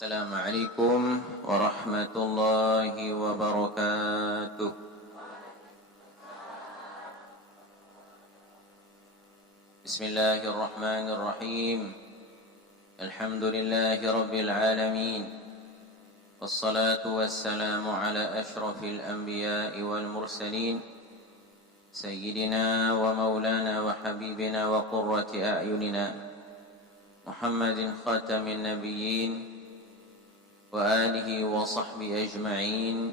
السلام عليكم ورحمة الله وبركاته. بسم الله الرحمن الرحيم. الحمد لله رب العالمين، والصلاة والسلام على أشرف الأنبياء والمرسلين، سيدنا ومولانا وحبيبنا وقرة أعيننا محمد خاتم النبيين وآله وصحبه أجمعين.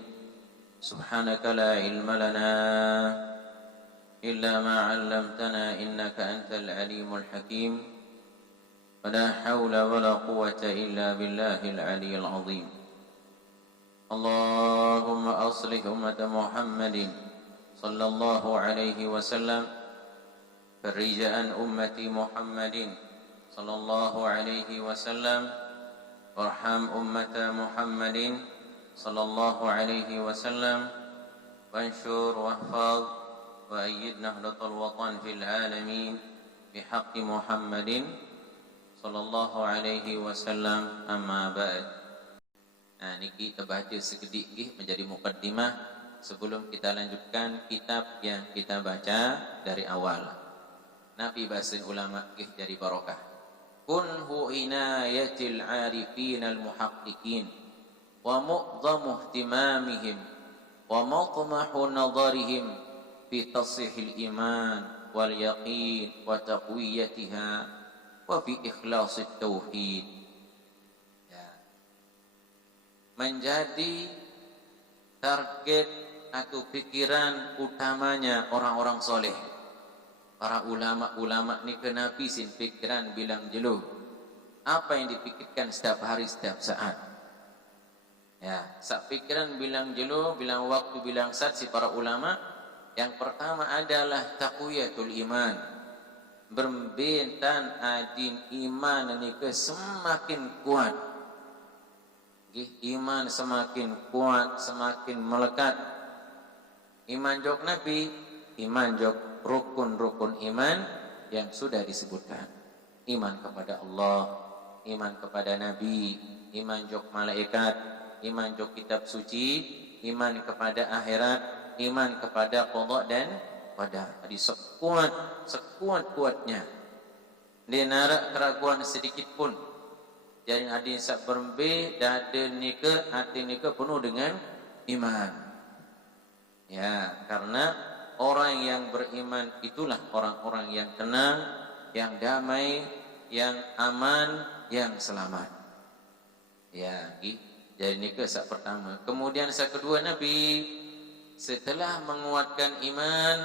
سبحانك لا علم لنا إلا ما علمتنا إنك أنت العليم الحكيم، ولا حول ولا قوة إلا بالله العلي العظيم. اللهم أصلح أمة محمد صلى الله عليه وسلم، فرج عن أمة محمد صلى الله عليه وسلم، وارحم أمة محمد صلى الله عليه وسلم، وانشر واحفظ وأيد نهضة الوطن في العالمين بحق محمد صلى الله عليه وسلم. أما بعد. Niki kita baca sekedik menjadi mukaddimah sebelum kita lanjutkan kitab yang kita baca dari awal. Nabi bahasin ulama jadi barokah. Kunhu inayatil arifin al-muhaqqiqin wa mu'dhamu ihtimamihim wa matmahu nadarihim fi tasihil iman wal yaqin wa taqwiyatiha wa fi ikhlasit tauhid. Menjadi target atau pikiran utamanya orang-orang soleh. Para ulama-ulama ni kenapi sin pikiran bilang jeluh. Apa yang dipikirkan setiap hari, setiap saat. Ya, sak pikiran bilang jeluh, bilang waktu, bilang saat si para ulama. Yang pertama adalah taqwiyatul iman. Berbentan adin iman ni ke semakin kuat. Iman semakin kuat, semakin melekat. Iman jok Nabi, iman jok rukun-rukun iman yang sudah disebutkan. Iman kepada Allah, iman kepada Nabi, iman jok malaikat, iman jok kitab suci, iman kepada akhirat, iman kepada qada dan qadar. Jadi sekuat-kuatnya. Dia narak keraguan sedikit pun. Jadi hati sak berembe dada nika, hati nika penuh dengan iman. Ya, karena orang yang beriman itulah orang-orang yang tenang, yang damai, yang aman, yang selamat. Ya, jadi nika sak pertama. Kemudian sak kedua, Nabi setelah menguatkan iman,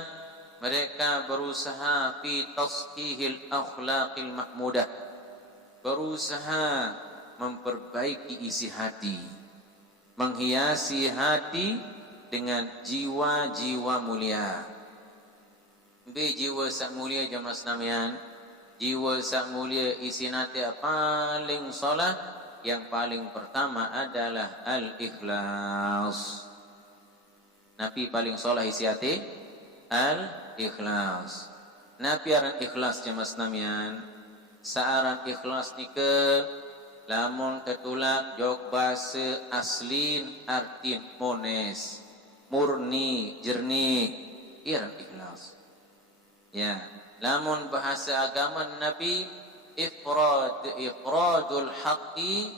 mereka berusaha fi tasqihil akhlaqil mahmudah. Berusaha memperbaiki isi hati, menghiasi hati dengan jiwa-jiwa mulia. Jiwa sak mulia jamaah sekalian, jiwa sak mulia isi hati paling solat, yang paling pertama adalah al-ikhlas. Nabi paling solat isi hati al-ikhlas. Nabi aran ikhlas jamaah sekalian. Saaran ikhlas ni ke lamun ketulak jog bahasa aslin artin mones murni jernih iran ikhlas. Ya, lamun bahasa agama Nabi ifradul haqqi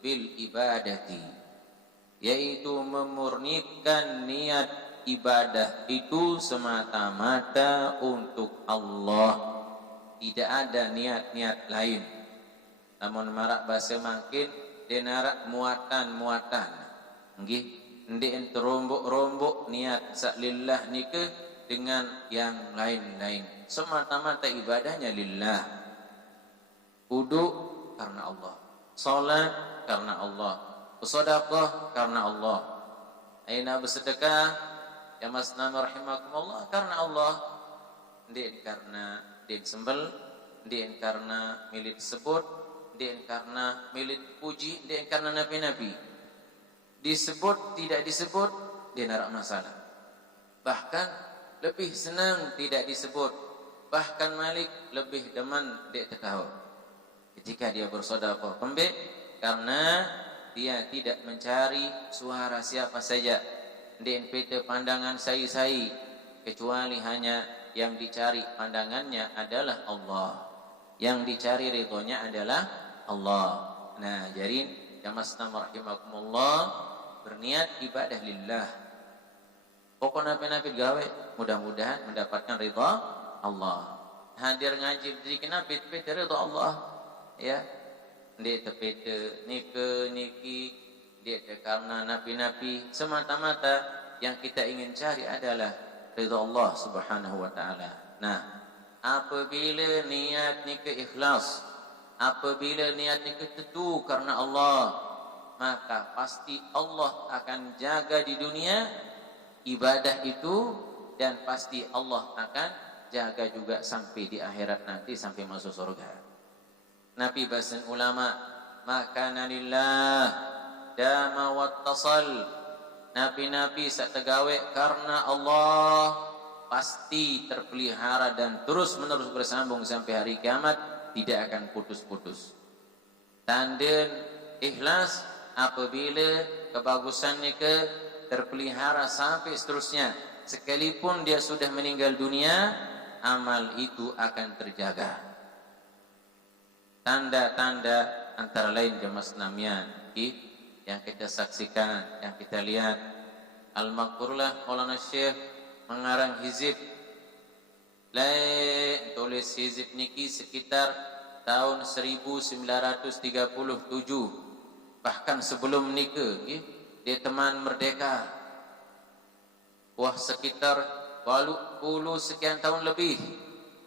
bil ibadati, yaitu memurnikan niat ibadah itu semata-mata untuk Allah. Tidak ada niat-niat lain. Namun marak bahasa makin dia narak muatan-muatan. Nggih, ndek terombok-rombok niat sak lillah nike dengan yang lain-lain. Semata-mata ibadahnya lillah. Wudu karena Allah. Salat karena Allah. Bersedekah karena Allah. Aina bersedekah ya masna rahimakumullah karena Allah. Ndek karena dia sembel, dia karena milik sebut, dia karena milik puji, dia karena nabi-nabi. Disebut tidak disebut, dia narak masalah. Bahkan lebih senang tidak disebut. Bahkan Malik lebih deman dia tahu. Ketika dia bersedekah pembek, karena dia tidak mencari suara siapa saja. Dia peta pandangan sai-sai, kecuali hanya yang dicari pandangannya adalah Allah, yang dicari ridhonya adalah Allah. Nah, jadi jamaah rahimakumullah, berniat ibadah lillah. Pokoknya nabi gawe mudah-mudahan mendapatkan ridha Allah. Hadir ngaji jadi kenapa peta ridha Allah, ya. Dia tepeta niki dia karena nabi-nabi, semata-mata yang kita ingin cari adalah ridha Allah Subhanahu wa taala. Nah, apabila niat nika ikhlas, apabila niat nika tetu karena Allah, maka pasti Allah akan jaga di dunia ibadah itu, dan pasti Allah akan jaga juga sampai di akhirat nanti, sampai masuk surga. Nabi bahasan ulama, maka lillah dama wattasal. Nabi-nabi sategawe karena Allah pasti terpelihara dan terus-menerus bersambung sampai hari kiamat, tidak akan putus-putus. Tanden ikhlas apabila kebagusannya terpelihara sampai seterusnya, sekalipun dia sudah meninggal dunia, amal itu akan terjaga. Tanda-tanda antara lain jemaah sekalian yang kita saksikan, yang kita lihat, Al-Maghfurlah Maulana Syekh mengarang hizib, tulis hizib niki sekitar tahun 1937, bahkan sebelum nikah dia teman merdeka, wah sekitar baluk puluh sekian tahun lebih,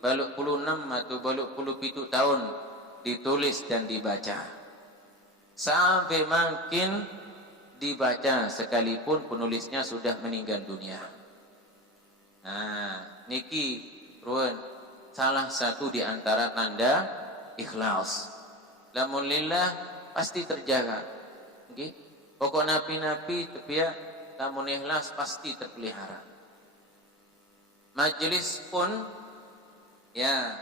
baluk puluh 6 atau baluk puluh 7 tahun ditulis dan dibaca, sampai makin dibaca sekalipun penulisnya sudah meninggal dunia. Nah, niki ruan salah satu di antara tanda ikhlas. Lamun lillah pasti terjaga. Okay? Pokok nabi-nabi tapi ya lamun ikhlas pasti terpelihara. Majlis pun ya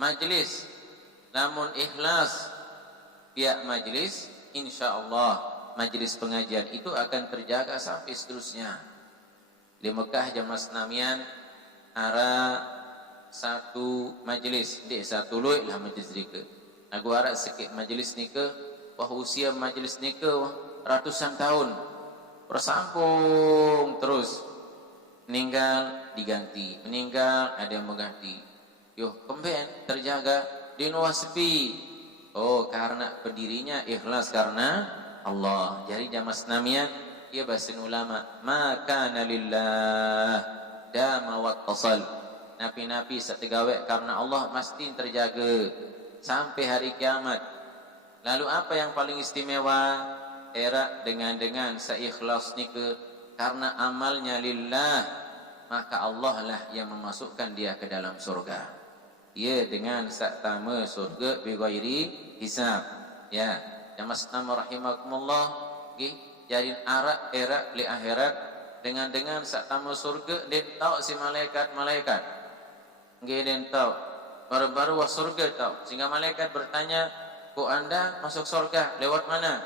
majlis namun ikhlas pihak majlis, insyaallah majlis pengajian itu akan terjaga sampai seterusnya. Di Mekah jamaah senamian ara satu majlis, di satu luy lah majlis nika. Aku ara sikit majlis nika, wah usia majlis nika ratusan tahun, bersambung terus. Meninggal diganti, meninggal ada yang mengganti. Yo kemben terjaga di nuah sepi. Oh, karena pendirinya ikhlas karena Allah. Jadi jamaah senamian ia bahasin ulama, maka lillah dama wattasal. Nabi-nabi setegawe karena Allah mesti terjaga sampai hari kiamat. Lalu apa yang paling istimewa? Era dengan seikhlas nika karena amalnya lillah, maka Allah lah yang memasukkan dia ke dalam surga. Ya, dengan saktama surga bighairi hisab. Ya, jamaah rahimakumullah, jadi arak li akhirat dengan saktama surga den tahu si malaikat nggih den tahu baru-baru wa surga tahu, sehingga malaikat bertanya, "Kok Anda masuk surga lewat mana?"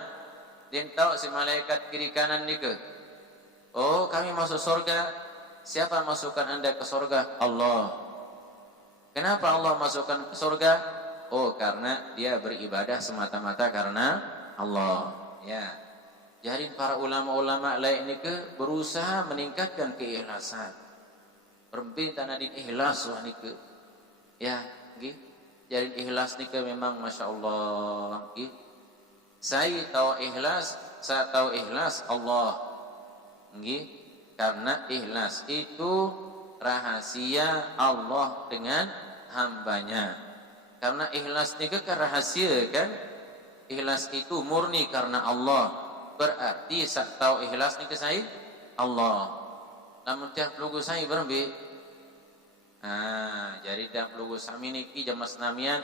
Den tahu si malaikat kiri kanan nika. "Oh, kami masuk surga." "Siapa masukkan Anda ke surga?" "Allah." "Kenapa Allah masukkan ke surga?" "Oh, karena dia beribadah semata-mata karena Allah." Ya. Jadi para ulama-ulama lain ini berusaha meningkatkan keikhlasan. Permintaan adin ikhlas wah nike. Ya, nggih. Jadi ikhlas nike memang masyaallah, nggih. Saya tahu ikhlas Allah. Nggih. Karena ikhlas itu rahasia Allah dengan hambanya. Karena ikhlas ini kan rahasia kan. Ikhlas itu murni karena Allah. Berarti sak tahu ikhlas ni ke saya Allah. Namun tiap lugu saya berbe. Jadi tiap lugu sami niki jamaah senamian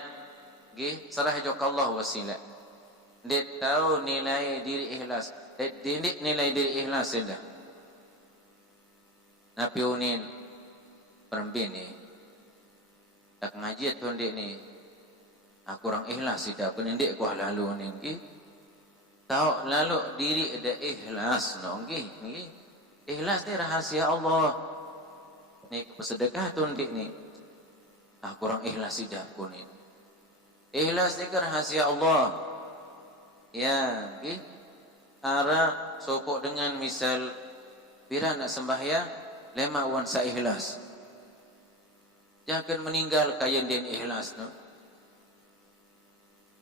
nggih sarah jok Allah wasilah. Dia tahu nilai diri ikhlas. Dia nilai diri ikhlas sudah. Nabi unin berbe ni. Tak ngaji tuan dek ni. Aku orang ikhlas tidak penendek ku lalu ni. tahu lalu diri ada ikhlas no nggih nggih. Ikhlas ni rahasia Allah. Ni sedekah tu ndik ni. Ah kurang ikhlas tidak pun ini. Ikhlas ni rahasia Allah. Ya, nggih. Ara sokok dengan misal bila nak sembahyang lema wan sa ikhlas. Jangan meninggal kaya den ikhlas no.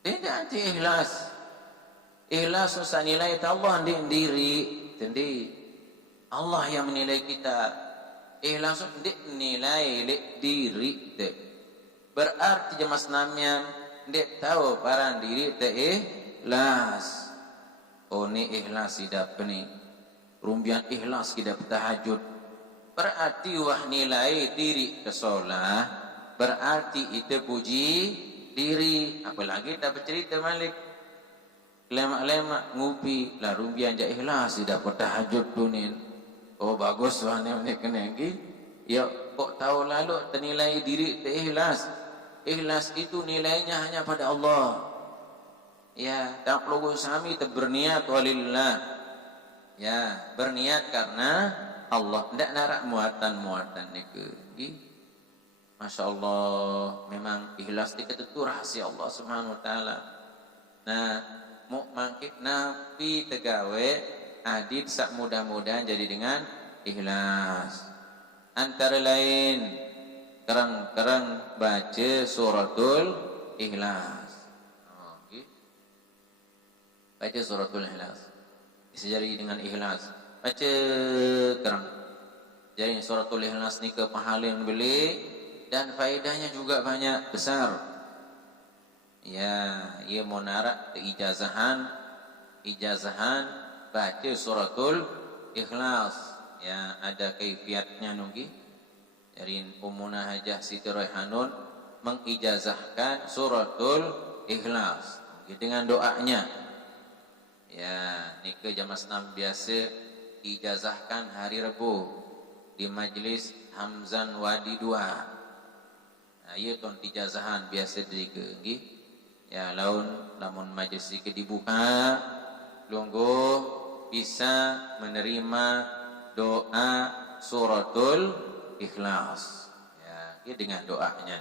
Tidak anti ikhlas. Ikhlas susah nilai Allah diri tendi. Allah yang menilai kita. Ikhlas ndik nilai diri te. Berarti jemas namanya ndik tahu parang diri te ikhlas. Oh ni ikhlas hidup ni. Rumbian ikhlas hidup tahajud. Berarti wah nilai diri ke solah. Berarti itu puji diri. Apalagi tak bercerita malik. Lemak-lemak ngupi lah rumbian ja ikhlas hidup tahajud tunin. Oh bagus wah ni kena lagi. Ya kok tahu lalu ternilai diri te ikhlas. Ikhlas itu nilainya hanya pada Allah. Ya, tak perlu sami berniat walillah. Ya, berniat karena Allah. Tidak narak muatan-muatan niku. Masya Allah, memang ikhlas itu rahasia Allah Subhanahu Wa Taala. Nah, mau mangkit nabi tegawe adit sak mudah-mudahan jadi dengan ikhlas. Antara lain kerang-kerang baca suratul ikhlas. Baca suratul ikhlas. Bisa jadi dengan ikhlas. Baca kerang. Jadi suratul ikhlas ni ke pahala yang beli dan faedahnya juga banyak besar. Ya, ia mau narak ijazahan baca suratul ikhlas. Ya, ada kaifiatnya nunggi. Dari Ummuna Hajah Siti Raihanun mengijazahkan suratul ikhlas dengan doanya. Ya, ni ke jamaah senam biasa ijazahkan hari Rabu di majlis Hamzan Wadi 2. Nah, ia tuan ijazahan biasa diri nggih. Ya, lamun majlis iki dibuka, lungguh bisa menerima doa suratul ikhlas. Ya, ini dengan doanya.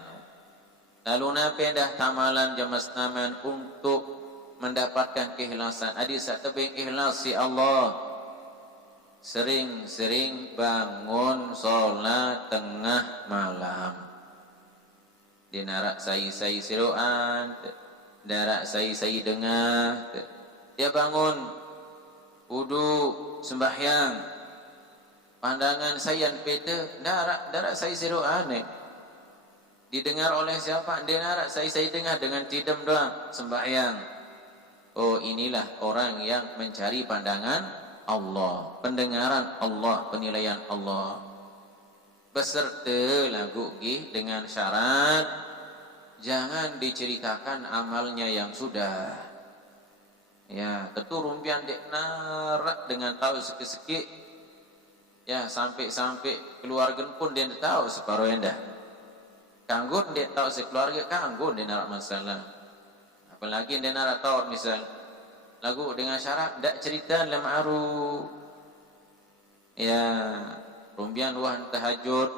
Lalu napa dah tamalan jamaah senaman untuk mendapatkan keikhlasan. Adik sak tebing ikhlas si Allah. Sering-sering bangun solat tengah malam. Dia narak sai-sai siroan, darak sai-sai dengar. Dia bangun wudu sembahyang. Pandangan sayan peta darak sai siroan. Didengar oleh siapa? Dia narak sai-sai dengar dengan tidam doang sembahyang. Oh inilah orang yang mencari pandangan Allah, pendengaran Allah, penilaian Allah. Beserta lagu gih dengan syarat jangan diceritakan amalnya yang sudah. Ya, keturumpian dek narak dengan tahu sikit-sikit. Ya, sampai keluarga pun dia tahu separuh endah. Kanggun dia tahu sekeluarga kanggun dia narak masalah. Apalagi dia nak tahu misal lagu dengan syarat tak cerita dalam aru. Ya, rumbian wah tahajud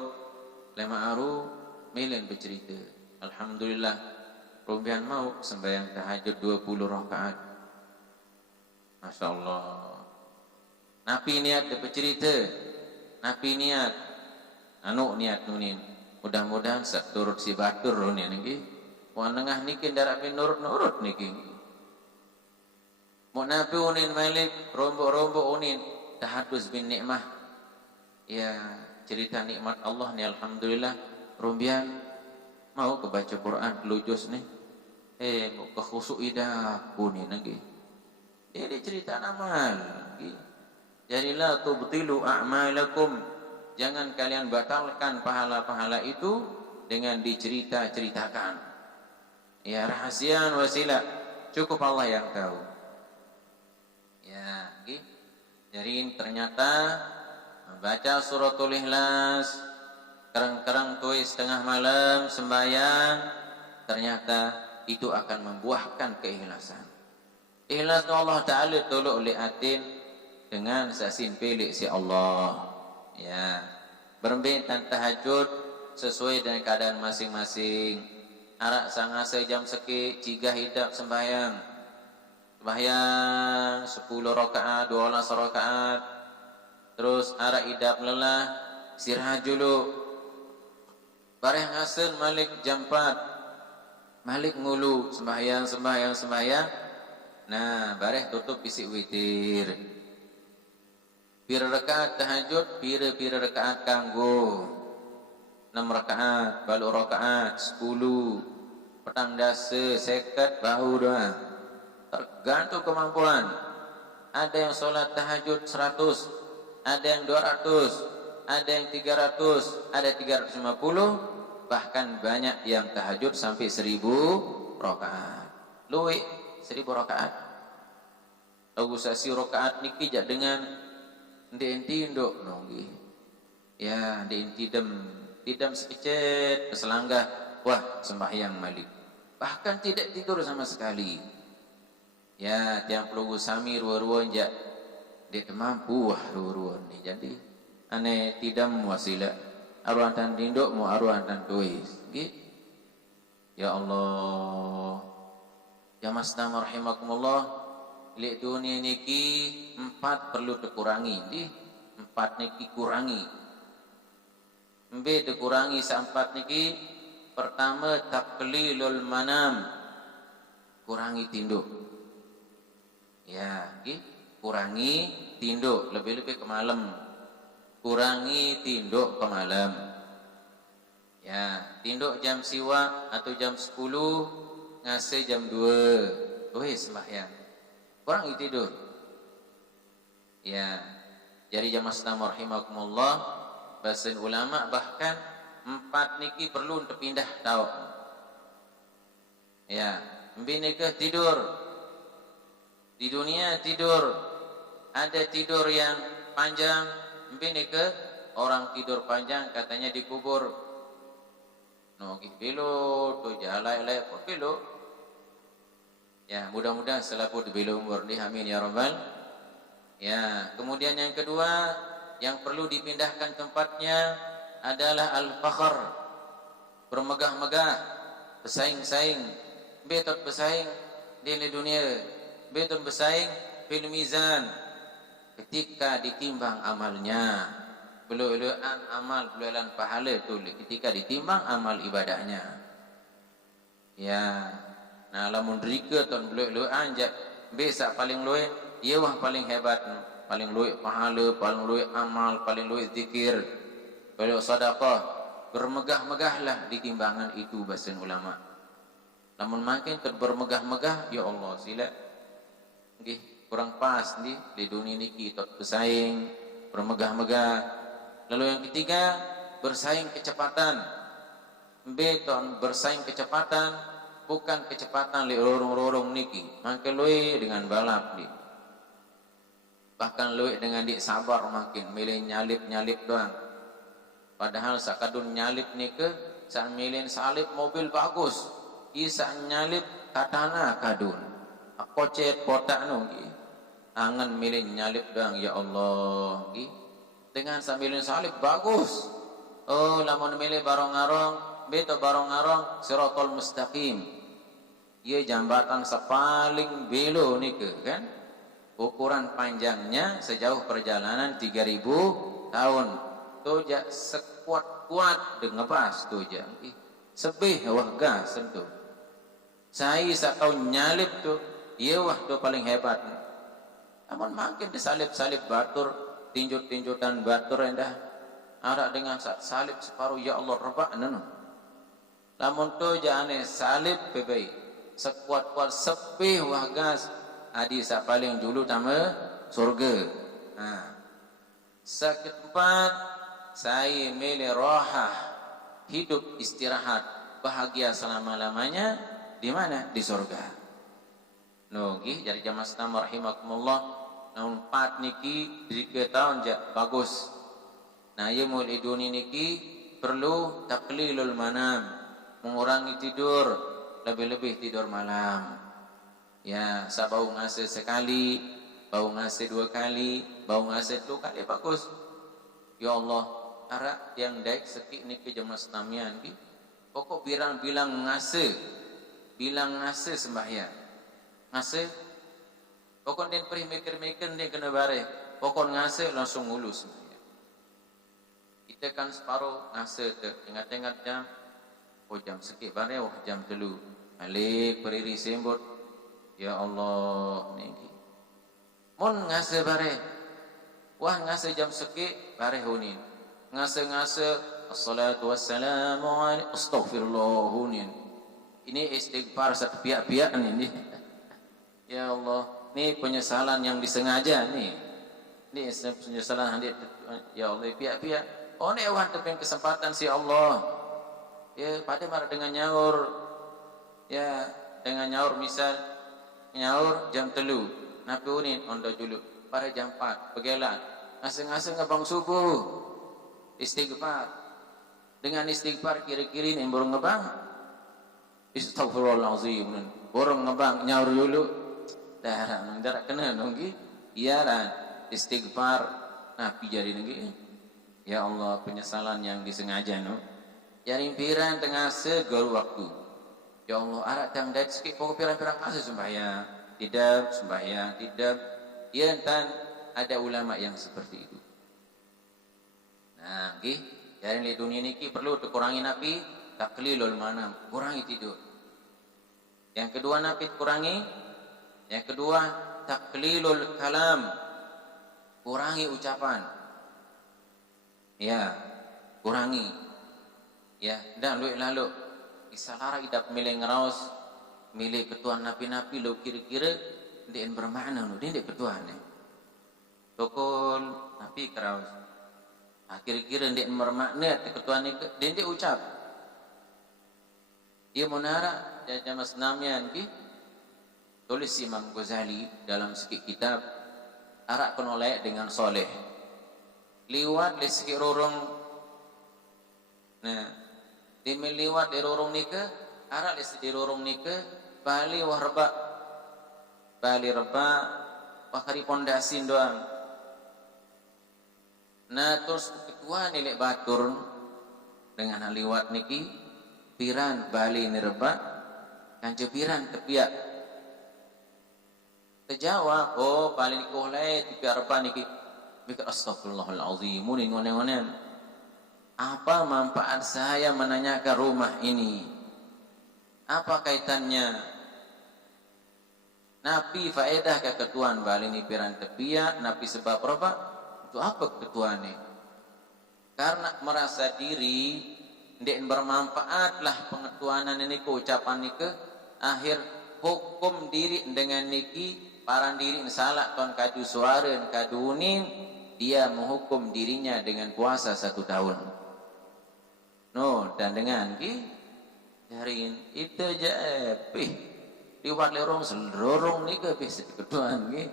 lama aru milen bercerita. Alhamdulillah rumbian mau sembahyang tahajud 20 rakaat. Masya Allah. Napi niat dia bercerita. Napi niat anu niat nunin. Mudah-mudahan sak turut si batur nunin lagi. Wan tengah niki darak nurut niki. Mau nabi unin malik rombok unin tahadus bin nikmah. Ya cerita nikmat Allah ni alhamdulillah. Rumbian mau ke baca Quran lujus nih. Mau ke khusuk idah kunin lagi. Dia cerita amal. Jadilah tubtilu a'malakum. Jangan kalian batalkan pahala-pahala itu dengan dicerita-ceritakan. Ya rahasian wasilah cukup Allah yang tahu. Ya, jadi ternyata membaca suratul ikhlas kerang-kerang tuis tengah malam sembahyang ternyata itu akan membuahkan keikhlasan. Ikhlas Allah Ta'ala tolong oleh atin dengan sasin pilih si Allah. Ya, berembitan tahajud sesuai dengan keadaan masing-masing. Arak sangasa jam seki, ciga hidap sembahyang. Sembahyang 10 rakaat, 12 rakaat. Terus arak hidap lelah, istirahat dulu. Bareng hasil malik jam 4. Malik ngulu sembahyang. Nah, bareh tutup isi witir. Pira rakaat tahajud, pira rakaat kanggo. 6 rakaat, balu rakaat 10. Petang dasa, seket, bahu doa. Tergantung kemampuan. Ada yang solat tahajud 100, ada yang 200, ada yang 300, ada 350, bahkan banyak yang tahajud sampai 1000 rakaat. Luwih 1000 rakaat. Lagu sasi rakaat niki jak dengan enti ndok nonggi. Ya, enti tidam sekecet keselanggah, wah sembahyang malik. Bahkan tidak tidur sama sekali. Ya, tiang pelugu sami ruan jak dia mampu wah ruan ni. Jadi ane tidam wasila aruan tan tindok mu aruan tan tuis. Gitu. Ya Allah. Ya masna rahimakumullah. Lek dunia niki 4 perlu dikurangi. Di 4 niki kurangi. Mbe dikurangi sa-4 niki. Pertama taqlilul manam. Kurangi tinduk. Ya, kurangi tinduk lebih-lebih ke malam. Kurangi tinduk ke malam. Ya, tinduk jam siwa atau jam 10, ngasih jam 2. Sembahyang. Kurangi tidur. Ya. Jadi jamaah sekalian rahimakumullah, bahasan ulama bahkan 4 niki perlu untuk pindah tau. Ya, mbineke tidur. Di dunia tidur. Ada tidur yang panjang, mbineke orang tidur panjang katanya dikubur. No gipilo tu jalai pun pilo. Ya, mudah-mudahan selalu dibeli umur di amin ya rabbal. Ya, kemudian yang kedua yang perlu dipindahkan tempatnya adalah al-fakhr. Bermegah-megah, bersaing-saing, betot bersaing di dunia, betot bersaing fil mizan. Ketika ditimbang amalnya, belu-beluan amal, belu-beluan pahala tu ketika ditimbang amal ibadahnya. Ya. Nah, lamun rika ton belu anjak besak paling luwe, ia wah paling hebat, paling luwe pahala, paling luwe amal, paling luwe zikir, paling sedekah, bermegah-megahlah di timbangan itu bahasan ulama. Namun makin bermegah-megah, ya Allah sila nggih kurang pas di dunia niki tot bersaing, bermegah-megah. Lalu yang ketiga, bersaing kecepatan. Beton bersaing kecepatan bukan kecepatan li lorong-lorong niki, makin luwe dengan balap di. Bahkan luwe dengan di sabar makin milih nyalip doang. Padahal sakadun nyalip nike, sak milih salip mobil bagus, isa nyalip katana kadun. Kocet potak nunggi. Angan milih nyalip doang ya Allah. Dengan sambil salip bagus. Oh, lamun milih barong-arong, beto barong-arong siratal mustaqim. Ia jambatan sepaling belo nike kan. Ukuran panjangnya sejauh perjalanan 3000 tahun. Tu jak sekuat-kuat dengan pas tu jak. Sebih wah gas sentuh. Saya sakau nyalip tu, ia wah tu paling hebat. Namun makin disalip-salip batur, tinjut-tinjutan batur endah. Ada dengan salip separuh ya Allah rebak nanu. Namun tu jane salip bebai. Sekuat-kuat sepi wahgas adi sak paling dulu tama surga. Sakit tempat saya milih rohah, hidup istirahat bahagia selama-lamanya di mana? Di surga. Nggih dari jamaah sekalian rahimakumullah, namun 4 niki 3 tahun jak bagus. Nah, ieu mulai dunia niki perlu taqlilul manam, mengurangi tidur, lebih-lebih tidur malam. Ya, sa bau ngase sekali, bau ngase 2 kali, bau ngase 2 kali bagus. Ya Allah, arak yang daik sekik ni ke jemas namian ki. Pokok bilang bilang ngase sembahyang. Ngase, pokok den perih mikir-mikir dia kena bare. Pokok ngase langsung ngulus sembahyang. Kita kan separuh ngase tu, ingat-ingat jam, oh jam sekik bare, oh jam 3. Balik periri sembut. Ya Allah, niki. Mon ngase bare. Wah ngase jam sekik bare hunin. Ngase-ngase assalatu wassalamu alaihi astaghfirullah hunin. Ini istighfar satu pihak-pihak ini. Ya Allah, ini penyesalan yang disengaja nih. Ini penyesalan hadir. Ya Allah, pihak-pihak. Oh ini awan tepeng kesempatan si Allah. Ya pada marah dengan nyaur. Ya dengan nyaur misal nyaur jam 3. Napi unin onda julu pada jam 4 pegelan. Ngase-ngase ngabang subuh. Istighfar. Dengan istighfar kira-kira ini baru ngebang. Astagfirullahalazim. Baru ngebang nyaur dulu. Darah kena nonggi. Iya ran istighfar napi jadi nonggi. Ya Allah, penyesalan yang disengaja no. Jadi piran tengah segar waktu. Ya Allah, arak tang dat sikit pokok pirang-pirang asa sembahyang. Tidak sembahyang, tidak. Ya entan ada ulama yang seperti itu. Nah, nggih, dari di dunia niki perlu dikurangi napi taklilul manam, kurangi tidur. Yang kedua napi kurangi, yang kedua taklilul kalam, kurangi ucapan. Ya, kurangi. Ya, dan lalu isalara idap milih ngeraus, milih ketuan napi-napi lo kira-kira dia bermakna lo dia ketuan ni. Tokol napi keraus. Kira-kira dia bermakna ketuan ni dia ucap. Ia menara jama senamian ki tulis Imam Ghazali dalam sikit kitab arak penolak dengan soleh. Liwat le sikit rorong. Nah, dia meliwat di rorong ni ke arak le di rorong ni ke bali warba bali reba pakari pondasin doang. Nah terus ketua nilai batur dengan liwat niki piran bali ni reba kan piran tepiak terjawab oh bali ni kolai tepiak reba niki mikir astagfirullahalazim munin ngonen-ngonen. Apa manfaat saya menanyakan rumah ini? Apa kaitannya? Napi faedah ke ketuan bali ni piran tepiak napi sebab apa? Itu apa ketuan ni? Karena merasa diri ndek bermanfaatlah pengetuanan ini ke ucapan ni ke akhir hukum diri dengan niki paran diri salah ton kadu suara kadunin dia menghukum dirinya dengan puasa 1 tahun. No dan dengan ki jarin itu je liwat lerong selorong ni ke ketuan ki.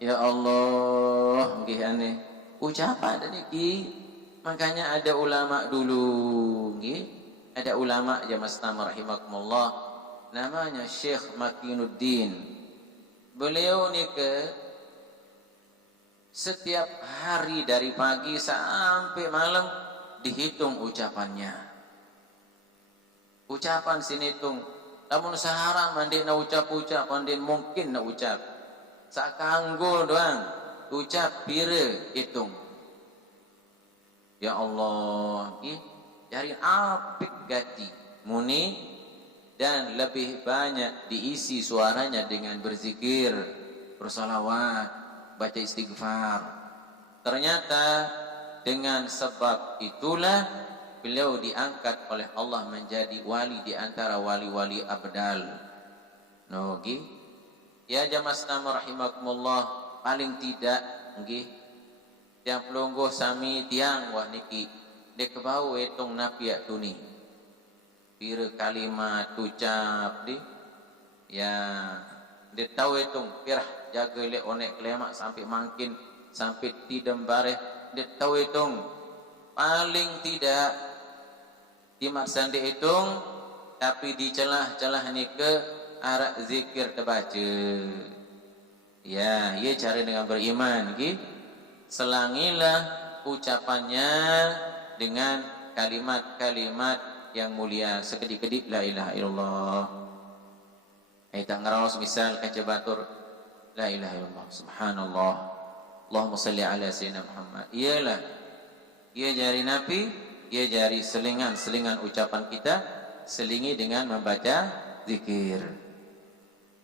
Ya Allah nggih aneh ucapan tadi ki. Makanya ada ulama dulu nggih, ada ulama zaman Islam rahimakumullah namanya Syekh Makinuddin. Beliau ni ke setiap hari dari pagi sampai malam dihitung ucapannya. Ucapan sinitung namun sehara mandi na ucap-ucap mandi mungkin na ucap sakanggo doang ucap pire hitung. Ya Allah, cari apik gati muni dan lebih banyak diisi suaranya dengan berzikir, bersalawat, baca istighfar. Ternyata dengan sebab itulah beliau diangkat oleh Allah menjadi wali di antara wali-wali abdal. Nogi, ya jamaah sekalian rahimakumullah, paling tidak nggih yang pelungguh sami tiang wah niki dek bau etong napiak tuni pira kalimat ucap di ya dek tahu etong pirah jaga le onek klemak sampai mangkin sampai tidam bareh dek tahu etong paling tidak di maksan dihitung tapi di celah-celah nike arak zikir terbaca. Ya, ia cara dengan beriman, gitu. Selangilah ucapannya dengan kalimat-kalimat yang mulia. Sekedip-kedip la ilaha illallah. Tak ngaraos misal kaca batur la ilaha illallah, subhanallah, Allahumma salli ala sayyidina Muhammad. Iyalah, ia jari Nabi, ia jari selingan ucapan kita, selingi dengan membaca zikir.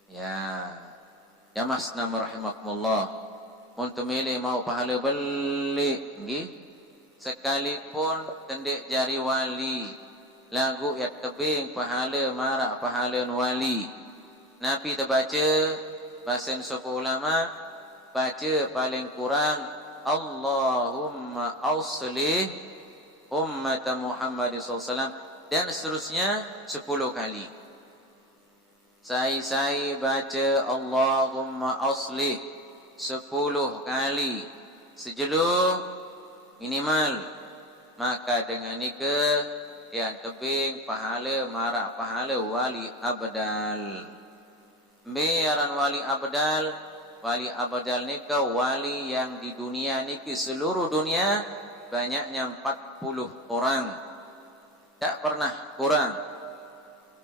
Ya, ya mas nama rahimakumullah. Untuk milih mau pahala balik, sekalipun tendek jari wali, lagu ya tebing pahala marak pahala wali. Nabi terbaca, bahasa suku ulama, baca paling kurang Allahumma auslih ummat Muhammad SAW, dan seterusnya 10 kali. Saya baca Allahumma auslih 10 kali sejeluh minimal, maka dengan nika yang tebing pahala marak pahala wali abdal. Biaran wali abdal, wali abdal nika wali yang di dunia niki seluruh dunia banyaknya 40 orang, tak pernah kurang.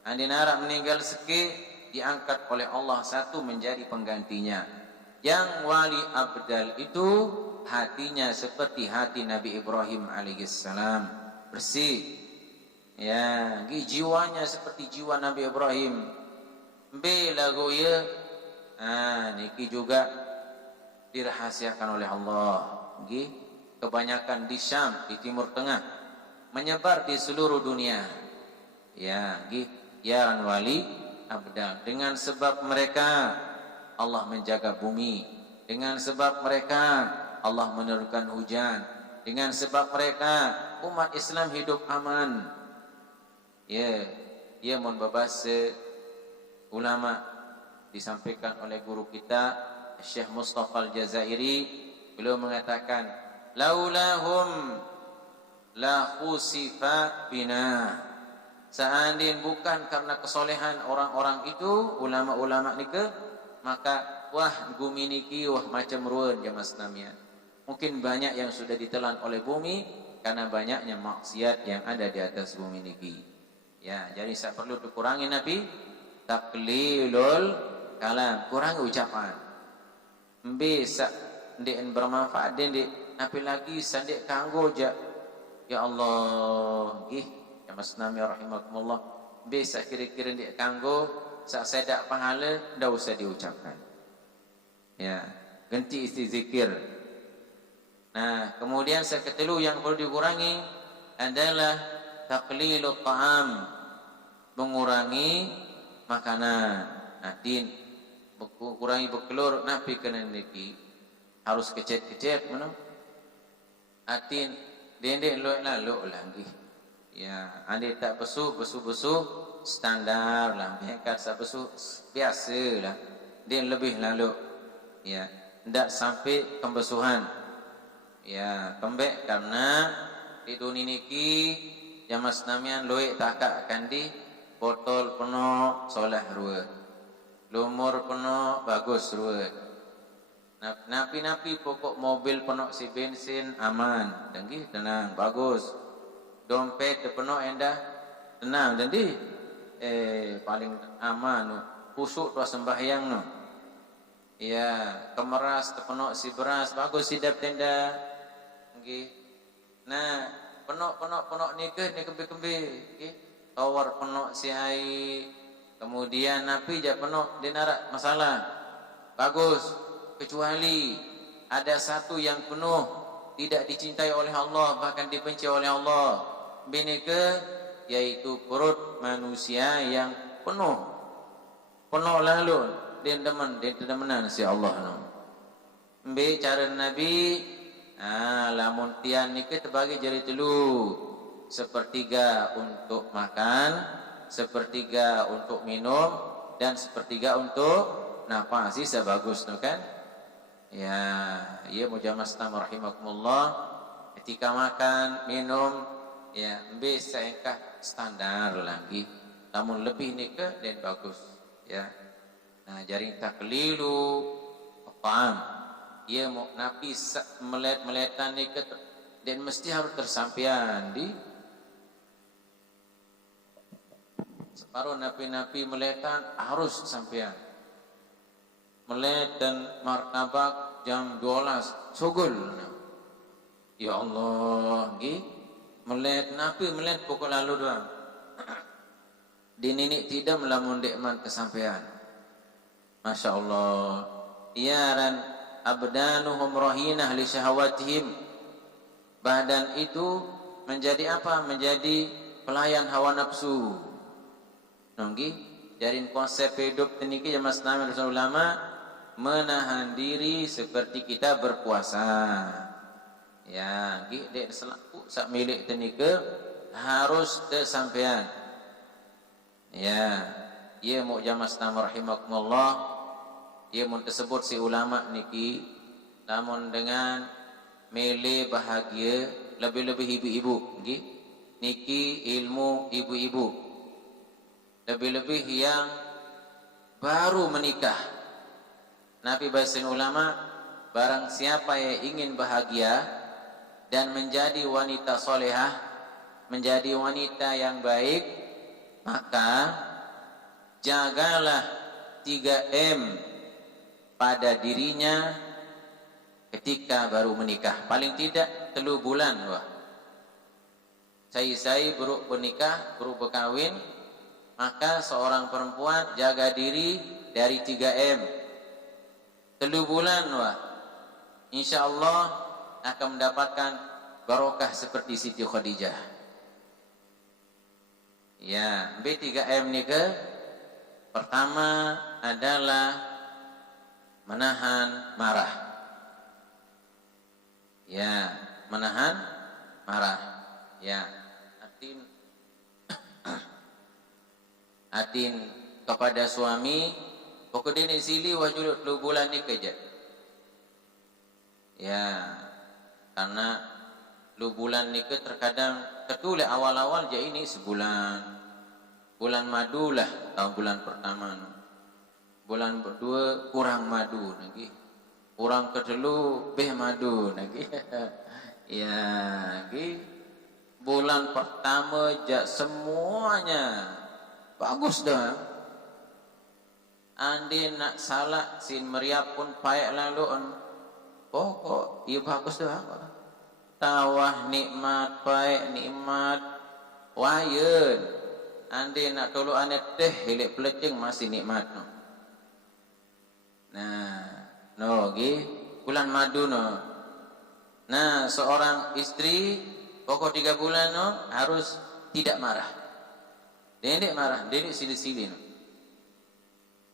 Andi narak meninggal sikit, diangkat oleh Allah satu menjadi penggantinya. Yang wali abdal itu hatinya seperti hati Nabi Ibrahim alaihissalam, bersih. Ya, jiwanya seperti jiwa Nabi Ibrahim. Lagu ya, niki juga dirahasiakan oleh Allah. Kebanyakan di Syam, di Timur Tengah, menyebar di seluruh dunia. Ya, yaran wali abdal. Dengan sebab mereka Allah menjaga bumi. Dengan sebab mereka Allah menurunkan hujan. Dengan sebab mereka umat Islam hidup aman. Ya, mohon babase ulama disampaikan oleh guru kita Syekh Mustafa Al-Jazairi, beliau mengatakan laulahum la khusifa bina. Seandainya bukan karena kesolehan orang-orang itu, ulama-ulama nika, maka wah bumi niki wah macam ruan jamaah Islamiyah. Mungkin banyak yang sudah ditelan oleh bumi karena banyaknya maksiat yang ada di atas bumi niki. Ya, jadi saya perlu dikurangi Nabi taklilul kalam, kurang ucapan. Bisa ndek bermanfaat ndek, tapi lagi sandek kanggo ja. Ya Allah, ya Mas Nami rahimakumullah. Bisa kira-kira ndek kanggo sak sedak pahala ndak usah diucapkan. Ya, ganti isi zikir. Nah, kemudian seketelu yang perlu dikurangi adalah taqlilut ta'am, mengurangi makanan. Nah, din kurangi bekelur napi kena niki harus kecet-kecet mana atin dendek lalu lagi. Ya, ande tak besuh standar lah, mereka sa besuh biasa lah, dia lebih lalu. Ya, ndak sampai pembesuhan. Ya, kembek karena di dunia niki jamaah Islamian loe takak kandi botol penuh solah ruwet, lumur penuh bagus ruwet. Napi pokok mobil penuh si bensin aman, dengki tenang bagus. Dompet penuh endah tenang, dengki paling aman no. Pusuk tu sembahyang no. Ya, kemeras penuh si beras bagus sidap tenda. Dengki. Nah, penuh nikah ni kembe-kembe, tawar penuh si air, kemudian napi je penuh dinarak masalah, bagus. Kecuali ada satu yang penuh tidak dicintai oleh Allah, bahkan dibenci oleh Allah, bineka, yaitu perut manusia yang penuh lalu dan demenan si Allah no. Cara Nabi, lamun tian nikah terbagi jadi telu, sepertiga untuk makan, sepertiga untuk minum, dan sepertiga untuk nafas. Sisa bagus tu kan? Ya, ia mujamaah Islam rahimakumullah. Ketika makan, minum, ya bisa engkah standar lagi. Namun lebih nikah dan bagus. ya. Nah, jaring taklilu ta'am. Ia mau napi melihat-melihatan ni dan mesti harus tersampian di separuh napi-napi melihatan harus sampian. Melihat dan martabak jam 12 sugul. Ya Allah, melihat napi melihat pukul lalu doang. Dininik tidak melamun dekman kesampean. Masya Allah. Iyaran abdanuhum rahinah li syahawatihim. Badan itu menjadi apa? Menjadi pelayan hawa nafsu. Nonggi, jarin konsep hidup ini ke Mas Nabi Rasulullah ulama menahan diri seperti kita berpuasa. Ya, dek selaku sak milik tenika harus tersampaian. Ya, ia mau jamas nama rahimakumullah. Ia mau tersebut si ulama niki namun dengan mele bahagia lebih-lebih ibu-ibu nggih. Niki ilmu ibu-ibu. Lebih-lebih yang baru menikah. Nabi bahasin ulama, barang siapa yang ingin bahagia dan menjadi wanita solehah, menjadi wanita yang baik, maka jagalah 3M pada dirinya ketika baru menikah. Paling tidak 3 bulan. Wah. Saya baru menikah, baru berkawin, maka seorang perempuan jaga diri dari 3M. 3 bulan, wah. Insya Allah akan mendapatkan barokah seperti Siti Khadijah. Ya, B3M ni ke? Pertama adalah menahan marah. Ya, menahan marah. Ya, atin kepada suami. Pokok dia ni sili wajud 2 bulan ni kerja. Ya, karena 2 bulan ni ke terkadang tertulis awal-awal je ini sebulan. Bulan madu lah tahun bulan pertama. Bulan kedua kurang madu lagi. Kurang kedua beh madu lagi. Ya, lagi. Bulan pertama je semuanya bagus dah. Andi nak salah sin meriap pun payah lalu pokok ia bagus tu apa tawah nikmat payah nikmat wayun andi nak tolong anet teh hilik pelecing masih nikmat no. Nah no gi bulan madu no. Nah seorang istri pokok 3 bulan no harus tidak marah. Dendek marah, dendek sili-sili no.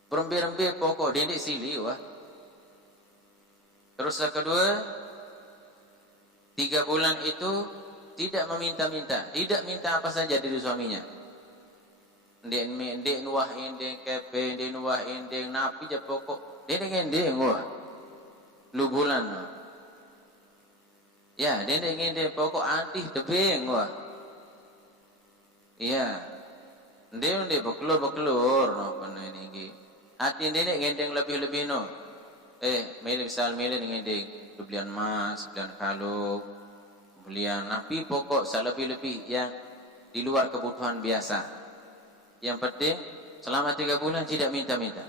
Berembir-embir pokok dendek sili wah. Terus yang kedua 3 bulan itu tidak meminta-minta, tidak minta apa saja dari suaminya. Dendek nuah indeng kepe, dendek nuah indeng napi je pokok dendek wah. 2 bulan no. Ya, dendek pokok antih tebing wah. Iya. Dendek bekelur no pernah ini gi. Hati dendek ngendeng lebih-lebih no. Misal ngendeng belian emas, belian kalung, belian napi pokok selebih-lebih yang di luar kebutuhan biasa. Yang penting selama 3 bulan tidak minta-minta.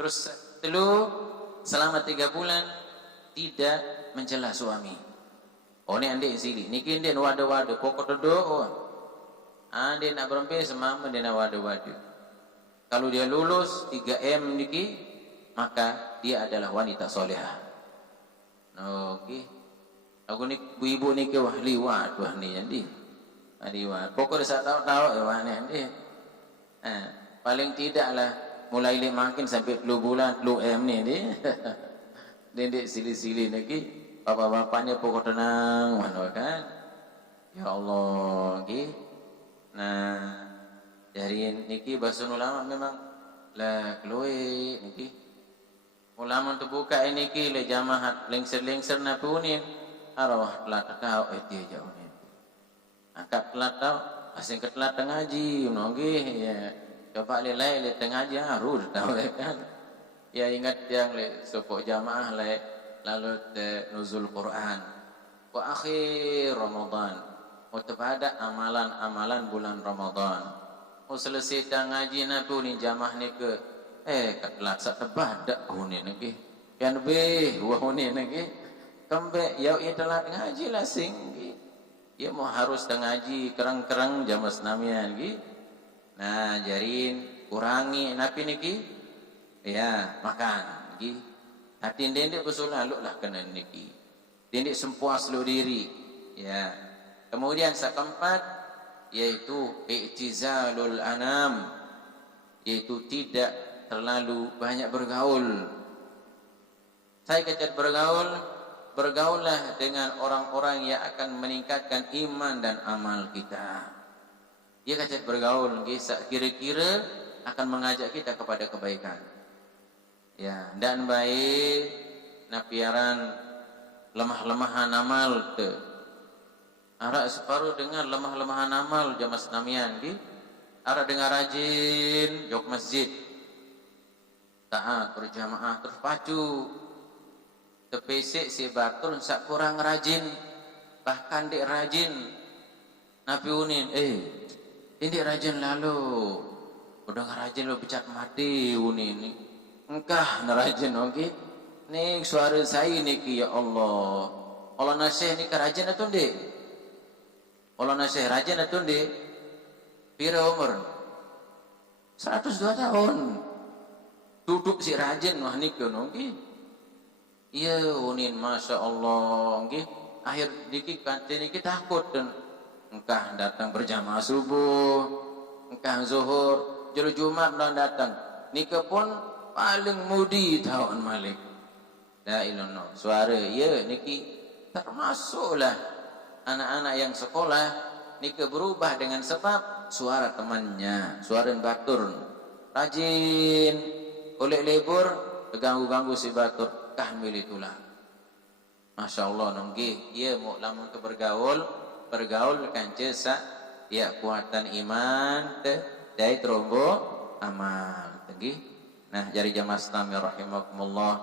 Terus selama 3 bulan tidak mencela suami. Oh ni andek sili, niki ndek wado-wado pokok dodok. Oh. Andek nak berempe semama dia nak wado-wado. Kalau dia lulus 3M niki, maka dia adalah wanita solehah. Okey. Aku ni ibu ni ke wah liwat wah ni jadi. Liwat. Pokok dia tahu-tahu wah ni jadi. Paling tidaklah mulai makin sampai 2 bulan 2M ni ni. Dendek sili-sili niki, bapak-bapaknya pokok tenang mana kan. Ya Allah, okey. Nah, dari niki bahasa ulama memang lah keluar niki. Ulama tu buka niki le jamaah lengser-lengser na punin arwah telat tahu dia jauh ni. Akak telat tahu asing ke telat ngaji nonggi ya Coba lelai le tengah jaru tahu kan. Ya ingat yang le sopok jamaah le lalu nuzul Quran. Wa akhir Ramadan. Pada amalan-amalan bulan Ramadan. Selesai ngaji na tu ni jamaah ni ke katlah sak tebadak huni nagi. Yang lebih wah huni nagi. Kembek ya telat ngaji lah singgi. Ya mau harus ngaji kerang-kerang jamas namian gi. Nah, jarin kurangi napi niki. Ya, makan gi. Hati ndendek usul lalu lah kena niki. Ndendek sempuas lu diri. Ya. Kemudian sak keempat yaitu i'tizalul anam, yaitu tidak terlalu banyak bergaul. Saya kata bergaullah dengan orang-orang yang akan meningkatkan iman dan amal kita. Dia kata bergaul, kira-kira akan mengajak kita kepada kebaikan. Ya, dan baik napiaran lemah-lemahan amal te. Ara separuh dengan lemah-lemahan amal jamas namian di. Ara dengan rajin jok masjid. Taat berjamaah terpacu. Tepesik si batul sak kurang rajin. Bahkan dek rajin. Nabi unin, ini rajin lalu. Udah rajin lo becat mati unin. Engkah narajin oke. Nih suara saya niki ya Allah. Allah nasih ni kerajin atau ndek? Allah nasih rajin atau ndek? Pira umur? 102 tahun. Duduk si rajin wah niki nongki. Iya unin masya Allah nggih. Akhir diki kantin niki takut dan engkah datang berjamaah subuh, engkah zuhur, julu Jumat belum datang. Nika pun paling mudi tahun malik. La ilaha suara ya niki termasuklah anak-anak yang sekolah nika berubah dengan sebab suara temannya, suara batur. Rajin, oleh lebur, terganggu-ganggu si batur, kahmil itulah. Masya Allah nonggi, ia mau lamun ke bergaul kan cesa ya kuatan iman dari terombo amal tinggi. Nah jari jamaah Islam ya rahimakumullah.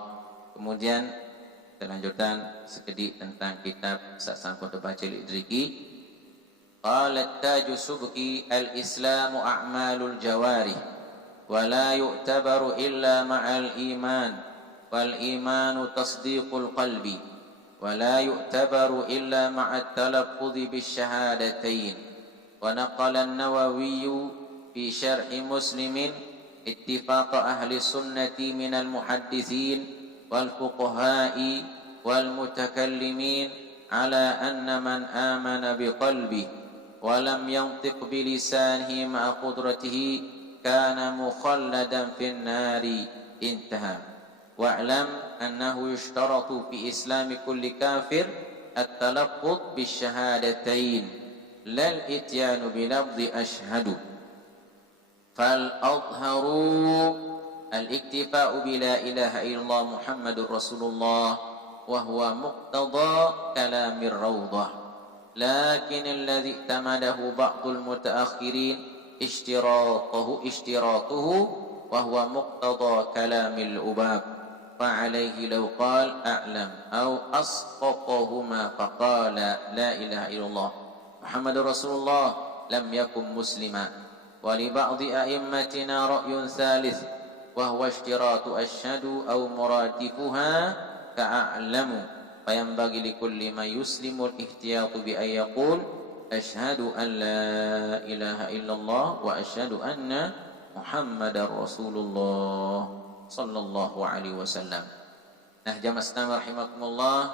Kemudian kelanjutan sekedik tentang kitab saksangkun terbaca lidriki. Qala Taju Subki al-Islamu a'malul jawarih wa la yu'tabaru illa ma'al iman wal imanu tasdiqul qalbi ولا يعتبر إلا مع التلفظ بالشهادتين. ونقل النووي في شرح مسلم اتفاق أهل السنة من المحدثين والفقهاء والمتكلمين على أن من آمن بقلبه ولم ينطق بلسانه مع قدرته كان مخلدا في النار. انتهى. واعلم أنه يشترط في إسلام كل كافر التلفظ بالشهادتين لا الإتيان بلفظ أشهد. فالأظهر الاكتفاء بلا إله إلا الله محمد رسول الله وهو مقتضى كلام الروضة. لكن الذي اعتمده بعض المتأخرين اشتراطه وهو مقتضى كلام الأباب. فعليه لو قال أعلم أو أسقطهما فقال لا إله إلا الله محمد رسول الله لم يكن مسلما. ولبعض أئمتنا رأي ثالث وهو اشتراط أشهد أو مرادفها كأعلم. فينبغي لكل من يسلم الاحتياط بأن يقول أشهد أن لا إله إلا الله وأشهد أن محمد رسول الله sallallahu alaihi wasallam. Nah, jamaah sekalian rahimakumullah,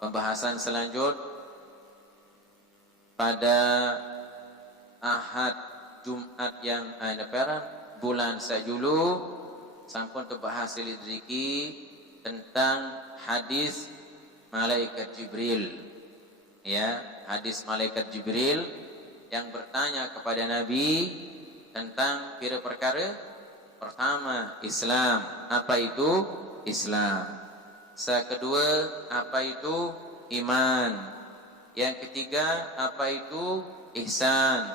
pembahasan selanjut pada Ahad Jumat yang bulan Sajulu sampun terbahas lidriki tentang hadis malaikat Jibril. Ya, hadis malaikat Jibril yang bertanya kepada Nabi tentang pira perkara. Pertama, Islam. Apa itu Islam? Kedua, apa itu iman? Yang ketiga, apa itu ihsan?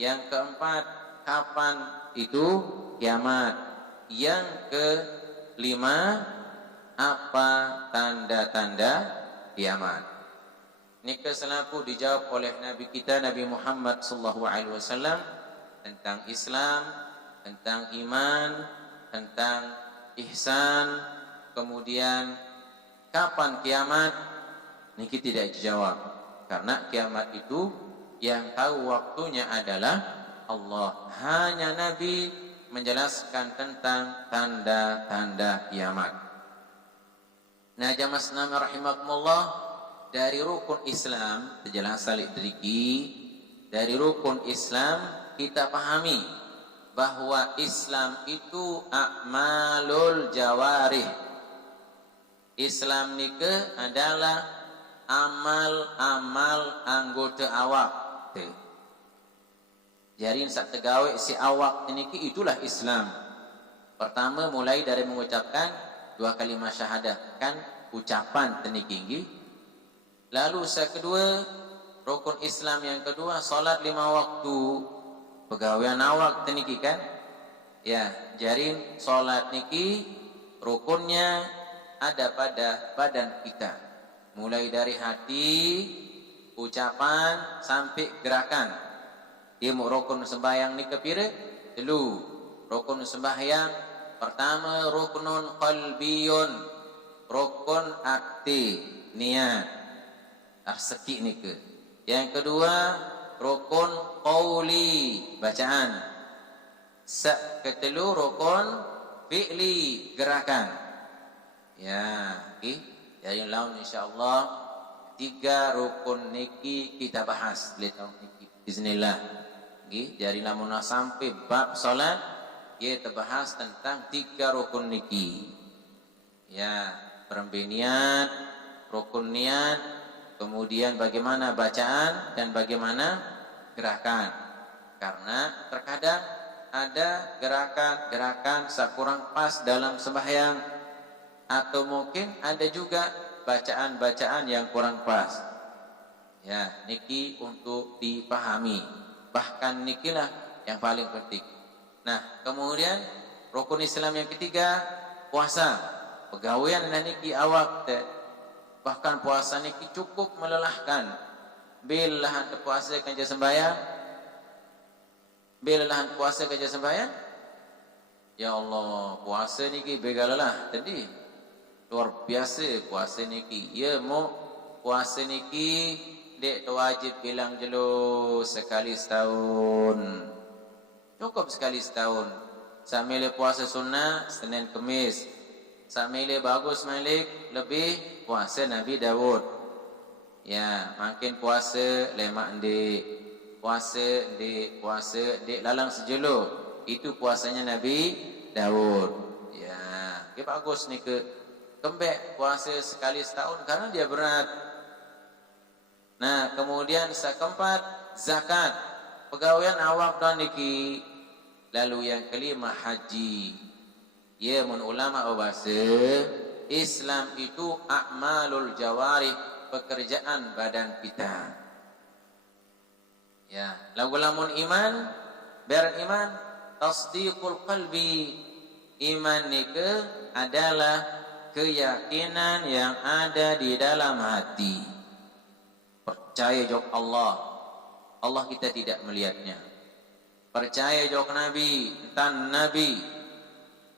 Yang keempat, kapan itu kiamat. Yang kelima, apa tanda-tanda kiamat. Ini selaku dijawab oleh Nabi kita Nabi Muhammad sallallahu alaihi wasallam tentang Islam, tentang iman, tentang ihsan, kemudian kapan kiamat. Niki tidak dijawab karena kiamat itu yang tahu waktunya adalah Allah. Hanya Nabi menjelaskan tentang tanda-tanda kiamat. Nah, jamaah sekalian rahimakumullah, dari rukun Islam terjelas salik dari rukun Islam kita pahami bahwa Islam itu a'malul jawarih. Islam nike adalah amal-amal anggota awak. Jadi sak tegawe si awak niki itulah Islam. Pertama mulai dari mengucapkan dua kalimat syahadah, kan ucapan teniki. Lalu kedua, rukun Islam yang kedua salat 5 waktu. Pegawaian awak teniki kan? Ya, jadi salat niki rukunnya ada pada badan kita. Mulai dari hati, ucapan sampai gerakan. Dia mau rukun sembahyang ni kepira? Telu. Rukun sembahyang pertama ruknun qalbiyun, rukun hati, niat, arseki ni ke. Yang kedua rukun qauli, bacaan. Ketelu rukun fi'li, gerakan. Ya, okey. Jadi lawan insyaallah 3 rukun niki kita bahas tahun niki bismillah. Dari lamun sampai bab salat ia terbahas tentang 3 rukun niki. Ya, perembenian, rukun niat, kemudian bagaimana bacaan dan bagaimana gerakan. Karena terkadang ada gerakan-gerakan sakurang pas dalam sembahyang, atau mungkin ada juga bacaan-bacaan yang kurang pas. Ya, niki untuk dipahami. Bahkan nikilah yang paling penting. Nah, kemudian rukun Islam yang ketiga, puasa. Pegawaian niki awak bahkan puasa niki cukup melelahkan. Bila hendak puasa kerja sembahyang, bila hendak puasa kerja sembahyang, ya Allah, puasa niki begalalah tadi. Luar biasa puasa niki. Ya mau puasa niki dek wajib bilang jelo sekali setahun. Cukup sekali setahun. Sambil puasa sunnah Senin Kemis. Sambil bagus malik lebih puasa Nabi Dawud. Ya, makin puasa lemak ndek. Puasa ndek lalang sejelo. Itu puasanya Nabi Dawud. Ya, dia bagus ni ke kembek puasa sekali setahun karena dia berat. Nah, kemudian keempat zakat. Pegawaian awak dan niki. Lalu yang kelima haji. Ya, mun ulama bahasa Islam itu a'malul jawarih, pekerjaan badan kita. Ya, lamun iman, beriman, tasdiqul qalbi. Iman nike adalah keyakinan yang ada di dalam hati. Percaya jok Allah. Allah kita tidak melihatnya. Percaya jok Nabi, tan Nabi.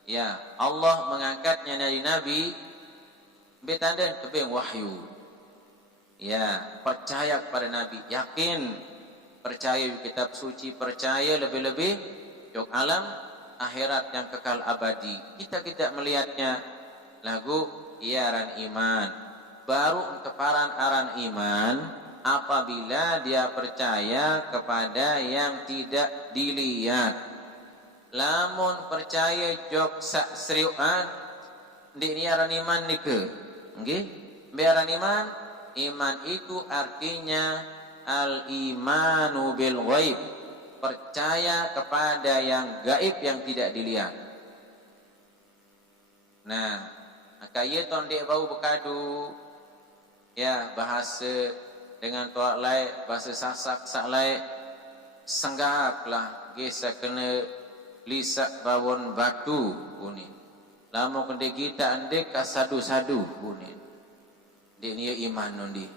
Ya, Allah mengangkatnya dari Nabi betanda tebing wahyu. Ya, percaya kepada Nabi, yakin. Percaya kitab suci, percaya lebih-lebih jok alam akhirat yang kekal abadi. Kita tidak melihatnya. Lagu iaran iman. Baru keparan aran iman apabila dia percaya kepada yang tidak dilihat. Lamun percaya jok sak seriuan di niaran iman nike. Nggih? Biaran iman itu artinya al-imanu bil ghaib. Percaya kepada yang gaib yang tidak dilihat. Nah, kaya tondek bau bekadu. Ya, bahasa dengan tuak lai, bahasa sasak sak lai. senggaplah gesa kena lisak bawon batu kuning. Lama kende kita andek kasadu-sadu kuning. Dia ni iman nondi.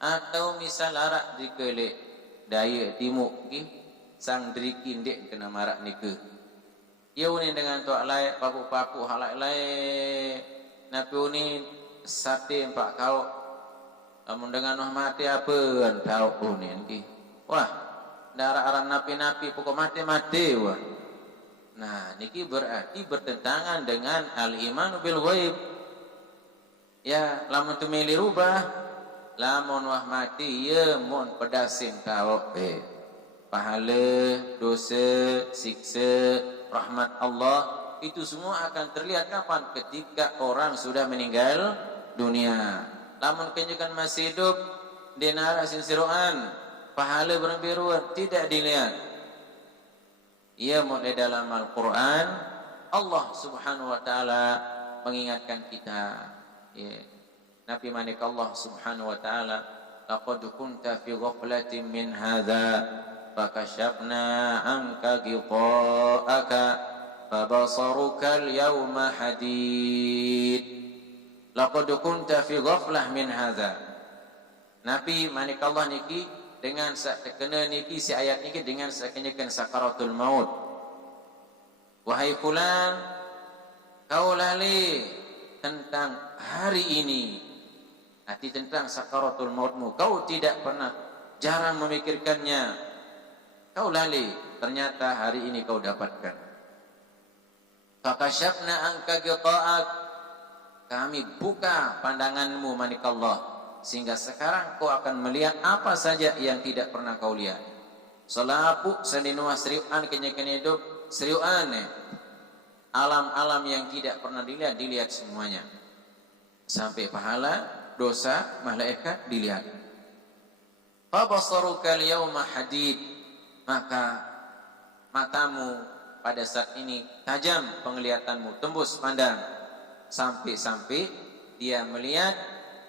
Atau misal arak dikelek daya timuk ki sang drikin dek kena marak nike. Ia unin dengan tuak layak papu-papu halak layak. Napi unin sate empat kau. Namun dengan noh mati apa kan tahu unin ki. Wah, darah aran napi-napi pokok mati-mati wah. Nah, niki berarti bertentangan dengan al-imanu bil ghaib. Ya, lamun tu meli rubah, lamun wah mati ya mun pedasin kau pahala, dosa, siksa, rahmat Allah itu semua akan terlihat kapan? Ketika orang sudah meninggal dunia. Lamun kenyakan masih hidup, dia nara sinsiruan, pahala berbiruan tidak dilihat. Ia mulai dalam Al-Quran Allah subhanahu wa ta'ala mengingatkan kita ya. Nabi manik Allah subhanahu wa ta'ala laqad kunta fi ghaflatin min hadha fakashafna anka ghita'aka fabasaruka al-yawma hadid. Laqad kunta fi ghaflah min hadha. Nabi manik Allah niki dengan kena niki si ayat niki dengan sakenyakan sakaratul maut. Wahai fulan, kau lali tentang hari ini, arti tentang sakaratul mautmu. Kau tidak pernah, jarang memikirkannya. Kau lali, ternyata hari ini kau dapatkan. Fakashafna anka ghita'ak, kami buka pandanganmu manik Allah, sehingga sekarang kau akan melihat apa saja yang tidak pernah kau lihat. Selapu seninua seriuan kenyakan hidup seriuan alam-alam yang tidak pernah dilihat semuanya. Sampai pahala, dosa, malaikat dilihat. Fabasaruka al-yawma hadid, maka matamu pada saat ini tajam penglihatanmu, tembus pandang sampai-sampai dia melihat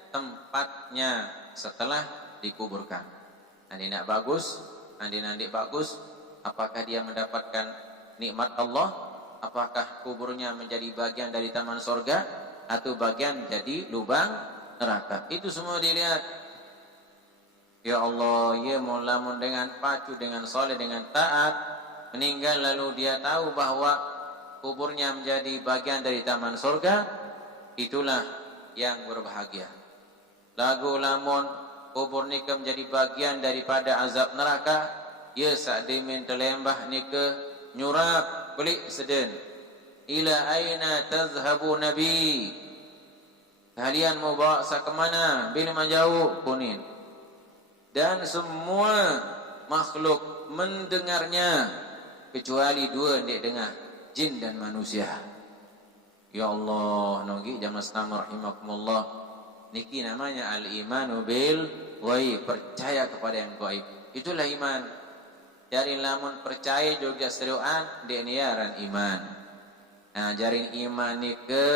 tempatnya setelah dikuburkan. Nanti nak bagus, nanti bagus. Apakah dia mendapatkan nikmat Allah? Apakah kuburnya menjadi bagian dari taman sorga atau bagian jadi lubang neraka? Itu semua dilihat. Ya Allah, ya mulamun dengan pacu, dengan soleh, dengan taat meninggal, lalu dia tahu bahwa kuburnya menjadi bagian dari taman sorga. Itulah yang berbahagia. Lagu lamun kubur nika menjadi bagian daripada azab neraka, ya sak dimin telembah nika nyurap belik seden. Ila aina tazhabu nabi, kalian mau bawa saya ke mana? Bila menjauh kunin. Dan semua makhluk mendengarnya kecuali dua yang dengar, jin dan manusia. Ya Allah, nogi jamaah Islam rahimakumullah. Niki namanya al-imanu bil ghaib, percaya kepada yang gaib. Itulah iman. Dari lamun percaya juga seriuan dianiaran iman. Nah, jaring iman ni ke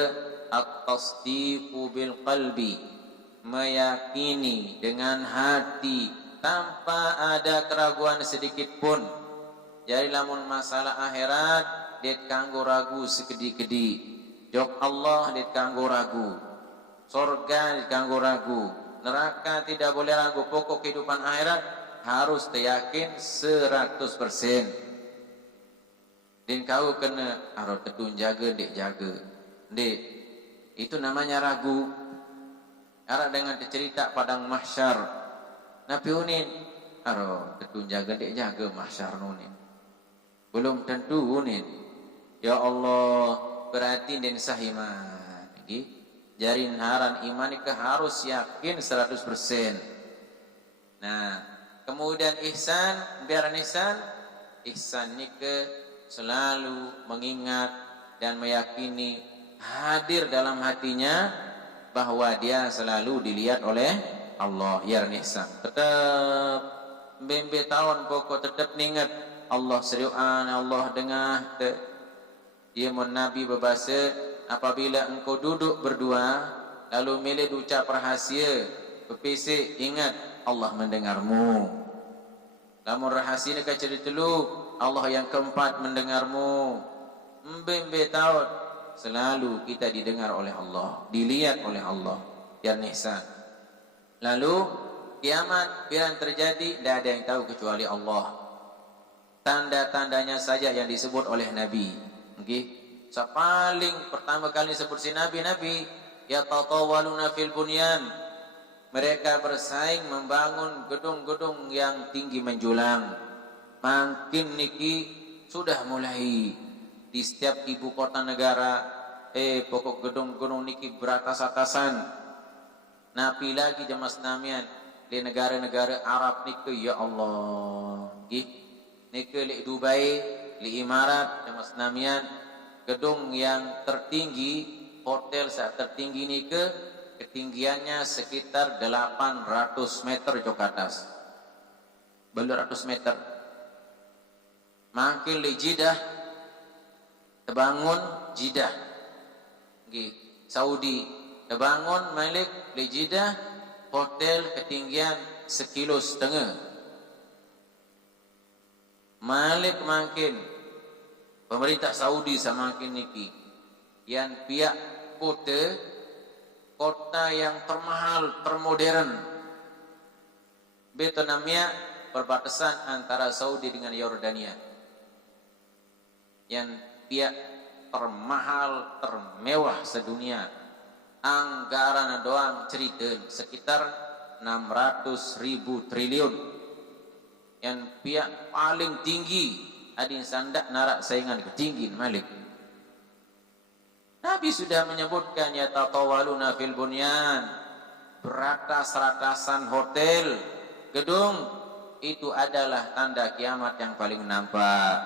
at-tasdiqu bil qalbi, meyakini dengan hati tanpa ada keraguan sedikit pun. Jadi lamun masalah akhirat dia kanggo ragu sekedi-kedi. Jok Allah dia kanggo ragu. Surga dikanggo ragu, neraka tidak boleh ragu. Pokok kehidupan akhirat harus yakin 100%. Dan kau kena harus ketun jaga, dek jaga. Dek, itu namanya ragu. Arah dengan cerita padang mahsyar. Nabi unin, harus ketun jaga, dek jaga mahsyar nunin. Belum tentu unin. Ya Allah, berarti dan sahiman. Gitu. Jarin haran iman ke harus yakin 100%. Nah, kemudian ihsan, biaran ihsan ni ke selalu mengingat dan meyakini hadir dalam hatinya bahwa dia selalu dilihat oleh Allah. Ya ihsan. Tetap bembe tahun pokok tetap ingat Allah seriuan, Allah dengar. Ia mun Nabi berbahasa, apabila engkau duduk berdua lalu milih ucap rahasia berpisik, ingat Allah mendengarmu. Lamun rahasia ka cerita telu, Allah yang keempat mendengarmu. Mbe tahu selalu kita didengar oleh Allah, dilihat oleh Allah. Yang ihsan. Lalu kiamat bila terjadi, tidak ada yang tahu kecuali Allah. Tanda-tandanya saja yang disebut oleh Nabi. Okay? So, paling pertama kali disebut si Nabi, yatatawaluna fil bunyan. Mereka bersaing membangun gedung-gedung yang tinggi menjulang. Makin niki sudah mulai di setiap ibu kota negara, pokok gedung-gedung niki beratas-atasan. Napi lagi jamaah namian di negara-negara Arab niki, ya Allah. Niki di Dubai, di Emirat jamaah namian, gedung yang tertinggi, hotel saat tertinggi niki ketinggiannya sekitar 800 meter jauh ke atas. 200 meter. Makin di Jeddah, terbangun Jeddah, Saudi, terbangun Malik di Jeddah, hotel ketinggian 1,5 kilo. Malik makin pemerintah Saudi semakin niki, yang pihak kota yang termahal, termodern. Betonamia perbatasan antara Saudi dengan Yordania. Yang pihak termahal, termewah sedunia. Anggaran doang cerita sekitar 600.000 triliun. Yang pihak paling tinggi adin sandak narak saingan ketinggian Malik. Nabi sudah menyebutkan ya tatawaluna fil bunyan, beratas-ratasan hotel, gedung, itu adalah tanda kiamat yang paling nampak.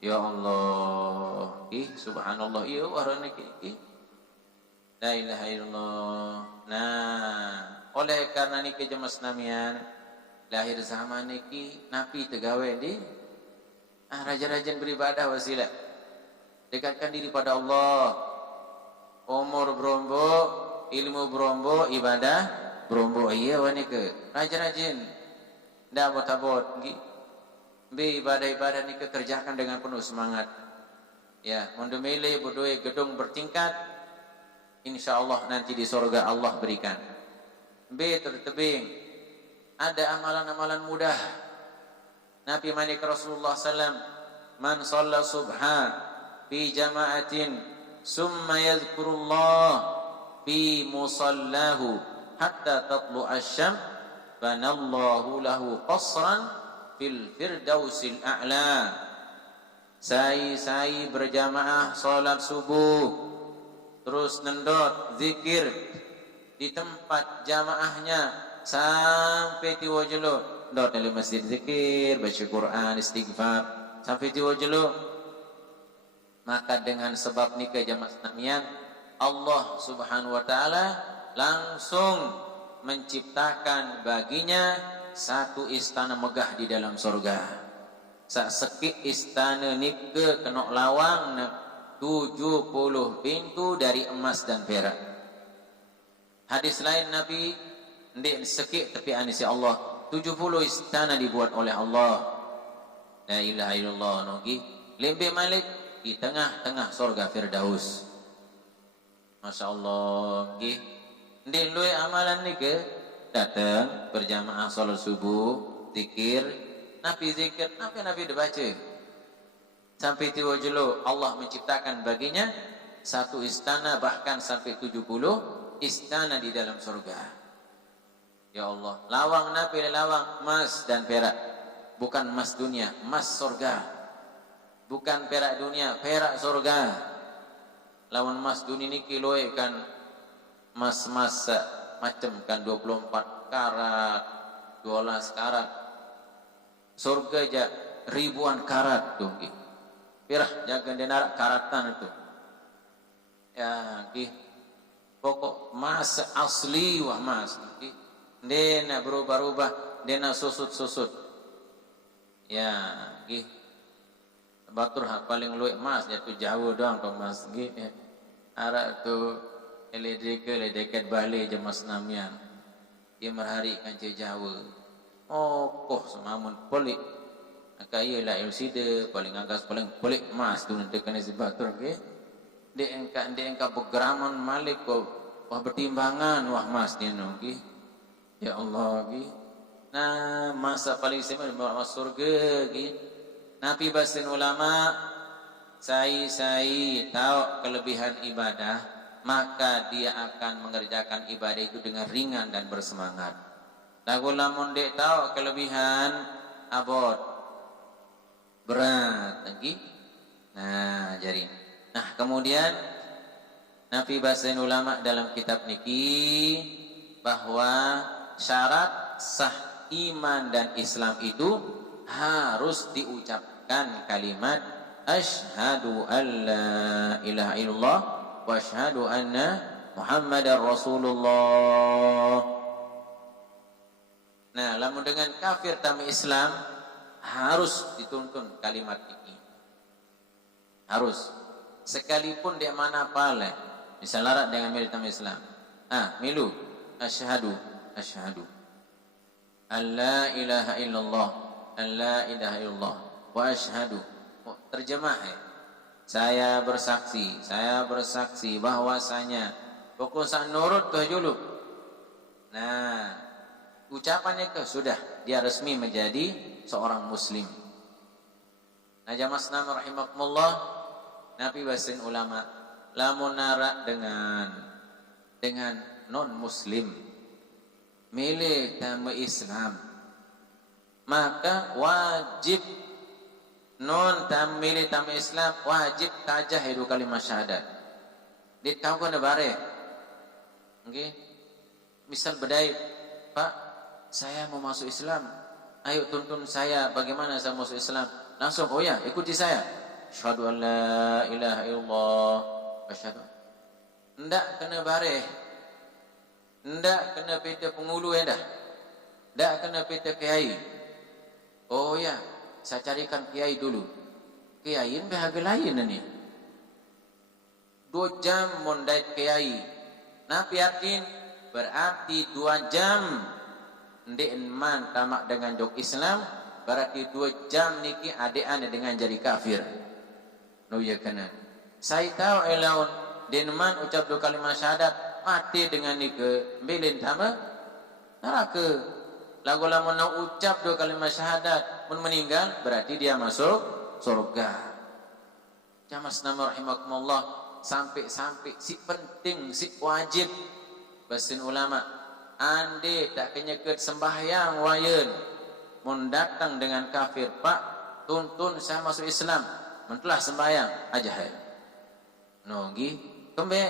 Ya Allah, subhanallah, iya warna ki. La ilaha illallah. Nah, oleh karena niki jemaah namian, lahir zaman niki Nabi tegawe di raja-raja beribadah wasilah. Dekatkan diri pada Allah. Umur berombo, ilmu berombo, ibadah berombo. Iya wanita raja-rajin ndak abot-abot ibadah-ibadah ni kerjakan dengan penuh semangat. Ya, mendemele berdua gedung bertingkat, insyaallah nanti di surga Allah berikan. Tertebing ada amalan-amalan mudah. Nabi manik Rasulullah sallam, man shalla subhan fi jama'atin summa yadhkurullah fi musallahu hatta tatlu asyam banallahu lahu qasran fil firdausil a'la. Sai berjamaah salat subuh, terus nendot zikir di tempat jamaahnya sampai tiwajelo, ndot dalam masjid zikir, baca Quran, istighfar sampai tiwajelo. Maka dengan sebab nikah jamaah namian, Allah Subhanahu wa taala langsung menciptakan baginya satu istana megah di dalam surga. Sakit istana nikah kena lawang 70 pintu dari emas dan perak. Hadis lain Nabi ndik sekit tapi anisi Allah 70 istana dibuat oleh Allah. La ilaha illallah nogi lebih malik di tengah-tengah surga Firdaus. Masya Allah nggih. Ndik luwe amalan niki datang berjamaah salat subuh, zikir, Nabi zikir, Nabi dibaca. Sampai tiwajelo Allah menciptakan baginya satu istana, bahkan sampai 70 istana di dalam surga. Ya Allah, lawang Nabi lawang emas dan perak. Bukan emas dunia, emas surga. Bukan perak dunia, perak surga. Lawan emas dunia ni kiloe kan emas-emas macam kan 24 karat, 12 karat. Surga aja ribuan karat tuh. Pirah jaga denar karatan itu. Ya, pokok emas asli wah emas. Dena berubah-ubah, dena susut-susut. Ya, batur paling luwih emas jatuh jauh doang ke emas arak tu ledeket balik jemaah namian. Dia merhari kan jauh. koh semamun pelik. Kaya lah ilsida paling agas paling pelik mas tu nanti kena sebatur ke. Dek engka bergeraman malik ko wah bertimbangan wah mas dia no ke. Ya Allah ke. Nah masa paling sema masuk surga ke. Nabi basin ulama sai tahu kelebihan ibadah, maka dia akan mengerjakan ibadah itu dengan ringan dan bersemangat. Lagu lamun dek tahu kelebihan abot berat lagi. Nah, jadi. Nah, kemudian Nabi basin ulama dalam kitab niki bahwa syarat sah iman dan Islam itu harus diucapkan kalimat asyhadu an la ilaha illallah wa asyhadu anna Muhammadar Rasulullah. Nah, lamun dengan kafir tamu Islam harus dituntun kalimat ini. Harus. Sekalipun dia mana pale. Misal larat dengan milik tamu Islam. Milu asyhadu an la ilaha illallah an la ilaha illallah wa asyhadu. Terjemah saya bersaksi bahwasanya pokok sak nurut ke julu. Nah, ucapannya ke sudah dia resmi menjadi seorang muslim. Nah, jamaah sekalian rahimakumullah, Nabi basin ulama lamun nara dengan non muslim milik tamu Islam, maka wajib non tamili tamu Islam wajib tajah hidu kalimat syahadat. Dit kau kena bare. Okay? Misal bedai, Pak, saya mau masuk Islam. Ayo tuntun saya bagaimana saya masuk Islam. Langsung, oh ya, ikuti saya. Asyhadu an la ilaha illallah. Asyhadu. Ndak kena bare. Ndak kena pita pengulu dah. Ndak kena pita kiai. Oh ya, saya carikan kiai dulu. Kiai bahagia lain ni. 2 jam mondait kiai. Nabi yakin berarti 2 jam ndek man tamak dengan jok Islam, berarti 2 jam niki adean dengan jadi kafir. No ya kana. Saya tahu elaun denman ucap 2 kalimat syahadat mati dengan nike belin tama neraka. Lagu lamun ucap 2 kalimat syahadat mun meninggal berarti dia masuk surga. Jamaah sekalian rahimakumullah, sampai si penting si wajib basin ulama ande tak kenyeket sembahyang wayeun mun datang dengan kafir, Pak tuntun saya masuk Islam mentelah sembahyang aja hai nonggi kembe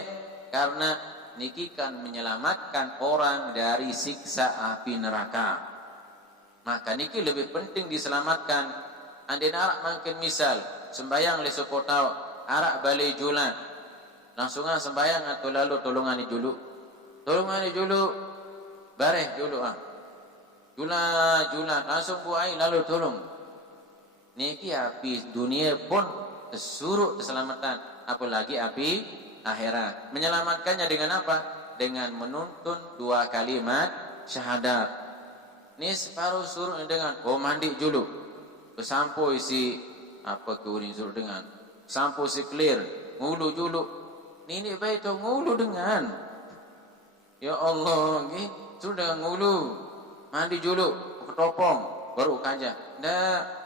karena niki kan menyelamatkan orang dari siksa api neraka. Maka niki lebih penting diselamatkan. Andai arak makin misal sembayang le sopotau arak balai julan langsung sembayang atau lalu tolongani julu bareh julu jula langsung buai lalu tolong niki api dunia pun tersuruh keselamatan, apalagi api akhirat. Menyelamatkannya dengan apa? Dengan menuntun 2 kalimat syahadat. Ini separuh suruh dengan mandi julu. Sampo isi apa keurin suruh dengan. Sampo si clear, ngulu julu. Ini baik tu ngulu dengan. Ya Allah, nggih, sudah ngulu. Mandi julu, ketopong baru kaja. Dah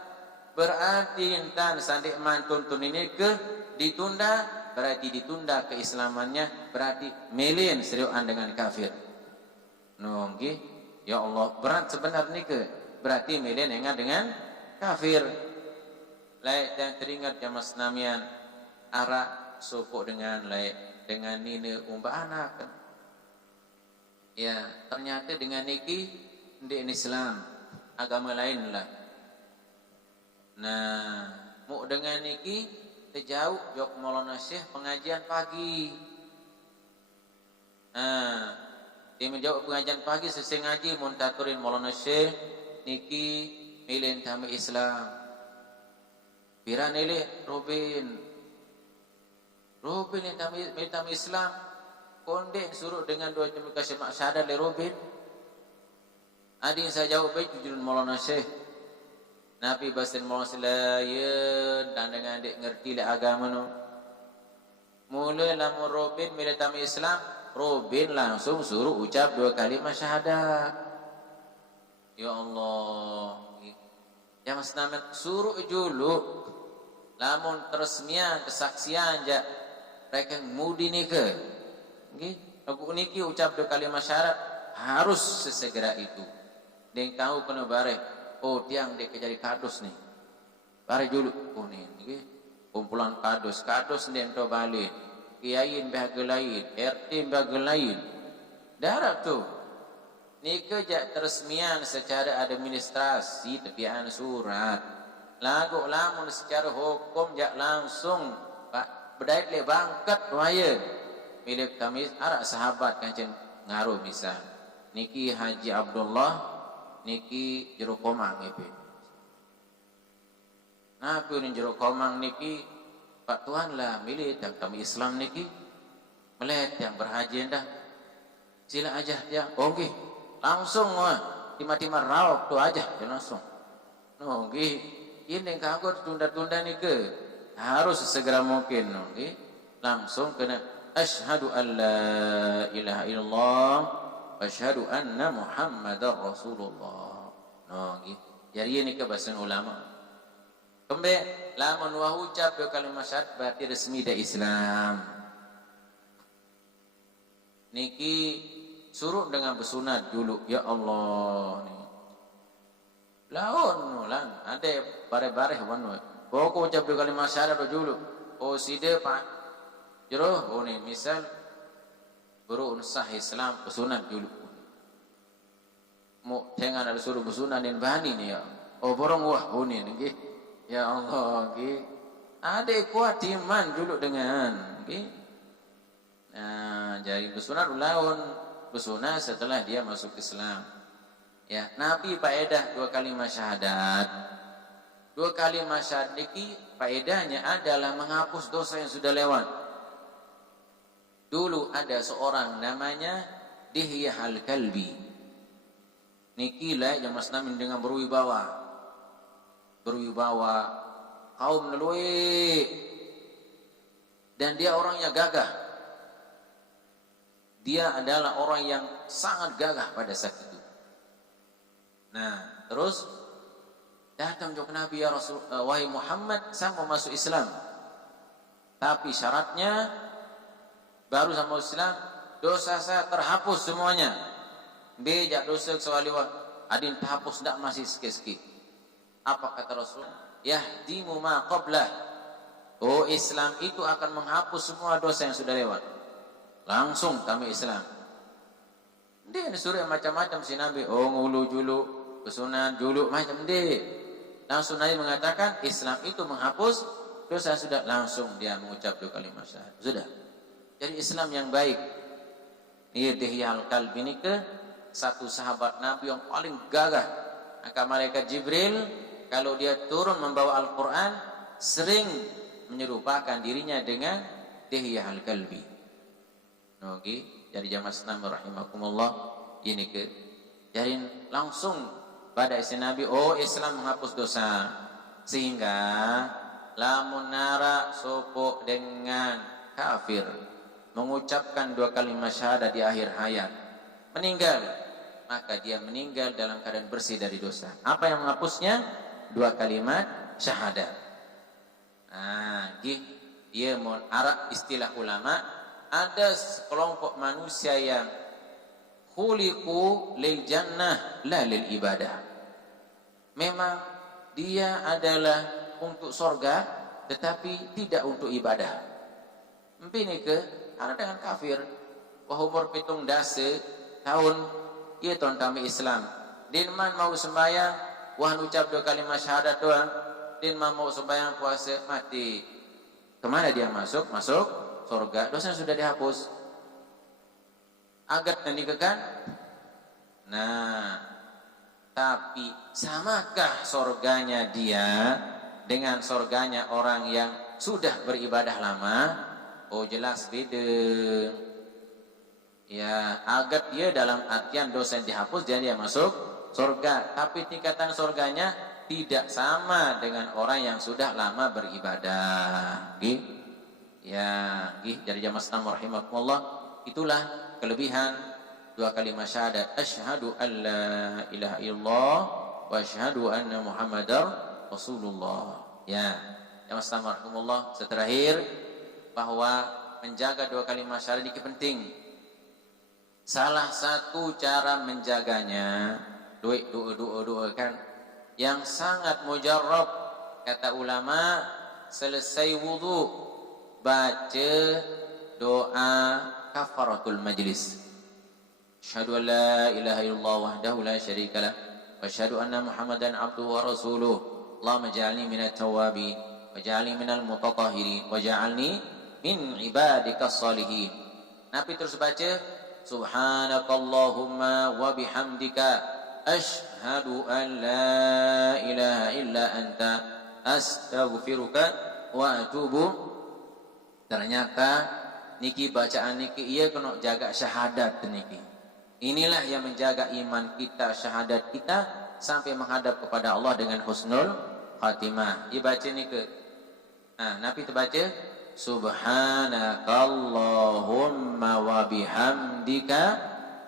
berarti entan sandik mantuntun ini ke ditunda, berarti ditunda keislamannya, berarti melin seriuan dengan kafir. Nonggi, ya Allah berat sebenarnya ke, berarti melin ingat dengan kafir. Lain dan teringat jamaah senamian arak sopok dengan lain dengan nina umba anak. Ya ternyata dengan niki di Islam agama lain lah. Nah, mu dengan niki terjauh jok Maulana Syekh pengajian pagi. Dia menjawab pengajian pagi selesai ngaji muntaturin Maulana Syekh niki milih tamu Islam. Pira nilai Robin yang tamu Islam konde suruh dengan 2 jam kasih mak syahadat le Robin. Adi saya jawab baik jujur Maulana Syekh. Nabi basin Maulana Syekh dan dengan adik ngerti le agama no. Mula lamun Robin bila tamu Islam, Robin langsung suruh ucap 2 kalimat syahadat. Ya Allah. Ya Mas Namen suruh dulu. Lamun teresmian kesaksian ja mereka mudi ni ke. Nggih, aku niki ucap 2 kalimat syahadat harus sesegera itu. Den tahu kena bare. Oh, tiang dek jadi kados nih. Bare dulu. Oh nih, nggih. Kumpulan kados den to balik. Kiaiin bahagia lain, RT bahagia lain. Darah tuh. Nika jak teresmian secara administrasi tepian surat. Lagu lamun secara hukum jak langsung Pak bedait le bangkat waya. Milik kami arak sahabat kancen ngaruh misal. Niki Haji Abdullah niki jero komang ipe. Nah, pun jero komang niki Pak Tuhan lah milih yang kami Islam niki melet yang berhaji dah. Sila aja ya. Oke. Langsung wah timah-timah rawak tu aja langsung. No, nggih. Ini kagok tunda-tunda niki harus segera mungkin no, nggih. Langsung kena asyhadu an la ilaha illallah asyhadu anna Muhammadar Rasulullah. No, nggih. Jadi ini kebasan ulama. Kembe lamun wa ucap 2 kalimat syahadat berarti resmi dah Islam. Niki suruh dengan bersunat dulu ya Allah ni. Laon lan ada bare-bare wanu. Pokok ucap 2 kalimat syahadat dulu. Oh side Pak. Jero oh ni misal baru sah Islam bersunat dulu. Mau jangan ada suruh bersunat dan bani ni ya. Oh borong wah oh ni nggih. Ya Allah, nggih. Ada kuat iman dulu dengan nggih. Nah, jadi bersunat lawan bersunat setelah dia masuk Islam. Ya, Nabi faedah 2 kalimat syahadat. 2 kalimat syahadat niki faedahnya adalah menghapus dosa yang sudah lewat. Dulu ada seorang namanya Dihyah Al-Kalbi. Niki lah yang Mas Namin dengan berwibawa kaum nelui dan dia orangnya gagah. Dia adalah orang yang sangat gagah pada saat itu. Nah, terus datang ke Nabi ya Rasul, wahai Muhammad, saya mau masuk Islam. Tapi syaratnya baru sama Islam, dosa saya terhapus semuanya. Bejak dosa sewaliwah, adin terhapus ndak masih sikit-sikit. Apa kata Rasul? Yahdimu ma qablah. Oh, Islam itu akan menghapus semua dosa yang sudah lewat. Langsung kami Islam. Dia disuruh macam-macam si Nabi. Oh, ngulu julu, kesunan julu macam dia. Langsung Nabi mengatakan Islam itu menghapus dosa sudah. Langsung dia mengucap 2 kalimat syahadat. Sudah. Jadi Islam yang baik. Ini Dihyah Al-Kalbi ini ke satu sahabat Nabi yang paling gagah. Maka malaikat Jibril kalau dia turun membawa Al-Quran sering menyerupakan dirinya dengan Dihyah Al-Kalbi. Oke, jadi jamaah Islam rahimakumullah ini ke jadi langsung pada isi Nabi, oh Islam menghapus dosa sehingga lamun nara sopo dengan kafir mengucapkan 2 kalimat syahadat di akhir hayat meninggal, maka dia meninggal dalam keadaan bersih dari dosa. Apa yang menghapusnya? 2 kalimat syahadat. Nah, dia mau arak istilah ulama, ada sekelompok manusia yang khuliqu lil jannah la lil ibadah. Memang dia adalah untuk surga tetapi tidak untuk ibadah. Empini ke ada dengan kafir. Wah umur 7 tahun ia tahun kami Islam. Dinman mau sembahyang wah ucap 2 kalimat syahadat doang. Din mau sembahyang puasa mati. Kemana dia masuk? Masuk surga. Dosanya sudah dihapus. Agat nanti kan? Nah, tapi samakah surganya dia dengan surganya orang yang sudah beribadah lama? Oh jelas beda. Ya, agat dia dalam artian dosa yang dihapus dan dia masuk surga, tapi tingkatan surganya tidak sama dengan orang yang sudah lama beribadah. Ya, dari jamaah Islam rahimakumullah, itulah kelebihan dua kalimat syahadat, asyhadu an la ilaha illallah wa asyhadu anna muhammadar rasulullah. Ya, jamaah Islam rahimakumullah, terakhir bahwa menjaga dua kalimat syahadat ini penting. Salah satu cara menjaganya, doa kan, yang sangat mujarrab, kata ulama, selesai wudu baca doa kafaratul majlis. Asyhadu an la ilaha illallah wahdahu la syarika lah wa asyhadu anna muhammadan abduhu wa rasuluh. Allahumma ja'alni minat tawabin wa ja'alni minal mutatahhirin wa ja'alni min ibadikas salihin. Nabi terus baca subhanakallahumma wa bihamdika asyhadu an la ilaha illa anta astaghfiruka wa atubu. Ternyata niki bacaan niki ia kena jaga syahadat niki. Inilah yang menjaga iman kita, syahadat kita sampai menghadap kepada Allah dengan husnul khatimah. Dibaca niki. Nah, Nabi terbaca subhanakallahumma wa bihamdika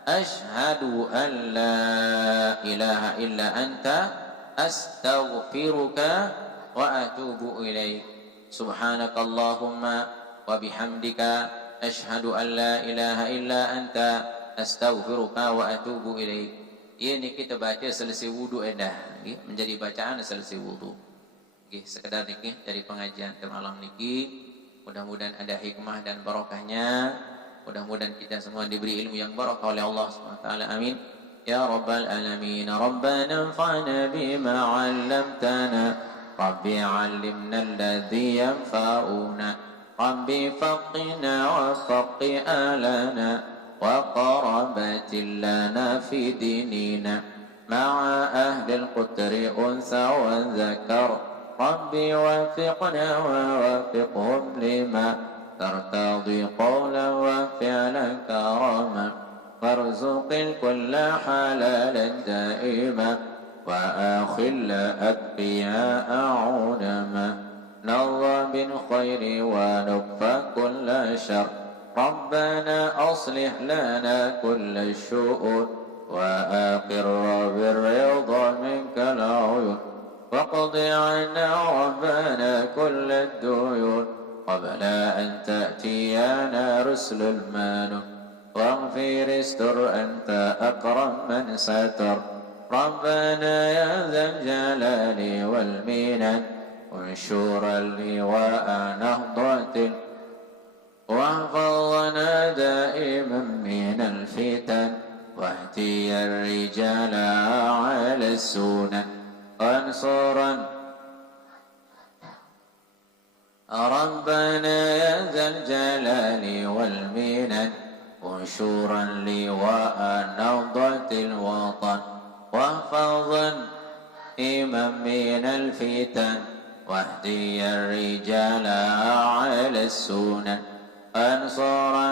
asyhadu an la ilaha illa anta astaghfiruka wa atubu ilaik. Subhanakallahumma wa bihamdika asyhadu an la ilaha illa anta astaghfiruka wa atubu ilaik. Ini kita baca selesai wudu endah, menjadi bacaan selesai wudu. Sekedar niki dari pengajian malam niki. Mudah-mudahan ada hikmah dan barokahnya. Mudah-mudahan kita semua diberi ilmu yang barakah oleh Allah SWT. Amin. Ya Rabbal Alamin. Rabbana anfa'na bima 'allamtana. Rabbi 'allimna alladhi yanfa'una. Rabbi faqina wa faqi alana. Wa qarabatin lana fi dinina. Ma'a ahli al-qutri unsa wa zakar. ربي وفقنا ووفقهم لما ترتضي قولا وفعلا كرما وارزق الكل حلالا دائما وآخل أتقياء عونما نظى بالخير ونكفى كل شر ربنا أصلح لنا كل الشؤون وآقر بالرضا منك العيون واقض عنا ربنا كل الديون قبل أن تأتينا رسل المانون واغفر استر أنت أكرم من ستر ربنا يا ذا الجلال والمنن انشر اللواء نهضة واحفظنا دائما من الفتن واهدي الرجال على السنن انصرا ربنا يا ذا الجلال والمنن انشرا لواء نهضة الوطن واحفظا إمام من الفتن واهدي الرجال على السنن انصرا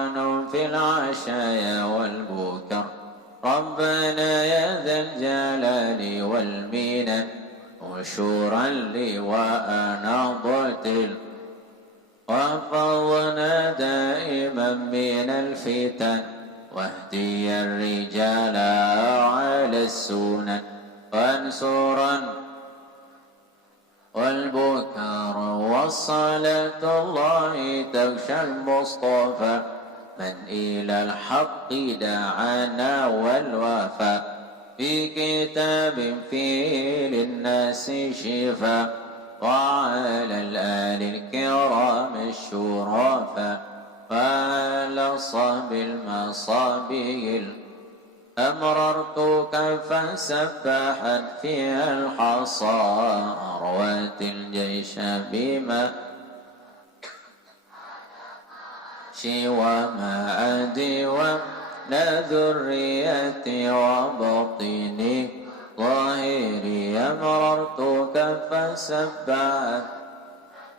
في العشايا والبكر ربنا يا ذا الجلال والمنن انشرا لواء نهضة واحفظنا دائما من الفتن واهدي الرجال على السنن وانصرا والبكر والصلاة الله تغشى المصطفى من إلى الحق دعانا والوفاء في كتاب فيه للناس شفاء وعلى الآل الكرام الشرفاء وعلى الصحب المصابي أمررتك فسبحت فيها الحصى أروت الجيش بما وما أدي ولا ذريتي وبطني ظاهري أمررتك فسبحت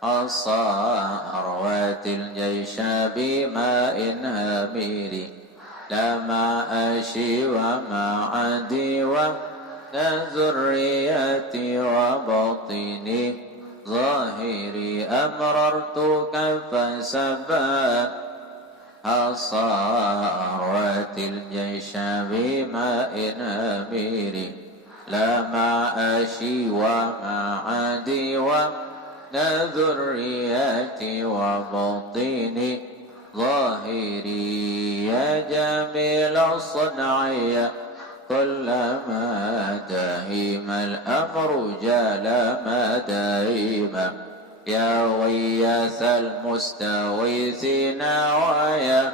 حصى أروت الجيش بماء هامري لا ما أشي وما عدي ذريتي وباطني ظاهري أمررتك فسبات صارت الجيش بماء أميري لا مع أشي ومع عدي ذريتي وباطني ظاهري يا جميل الصنع كلما دهم الأمر جال ما دائما يا غياث المستغيثين ويا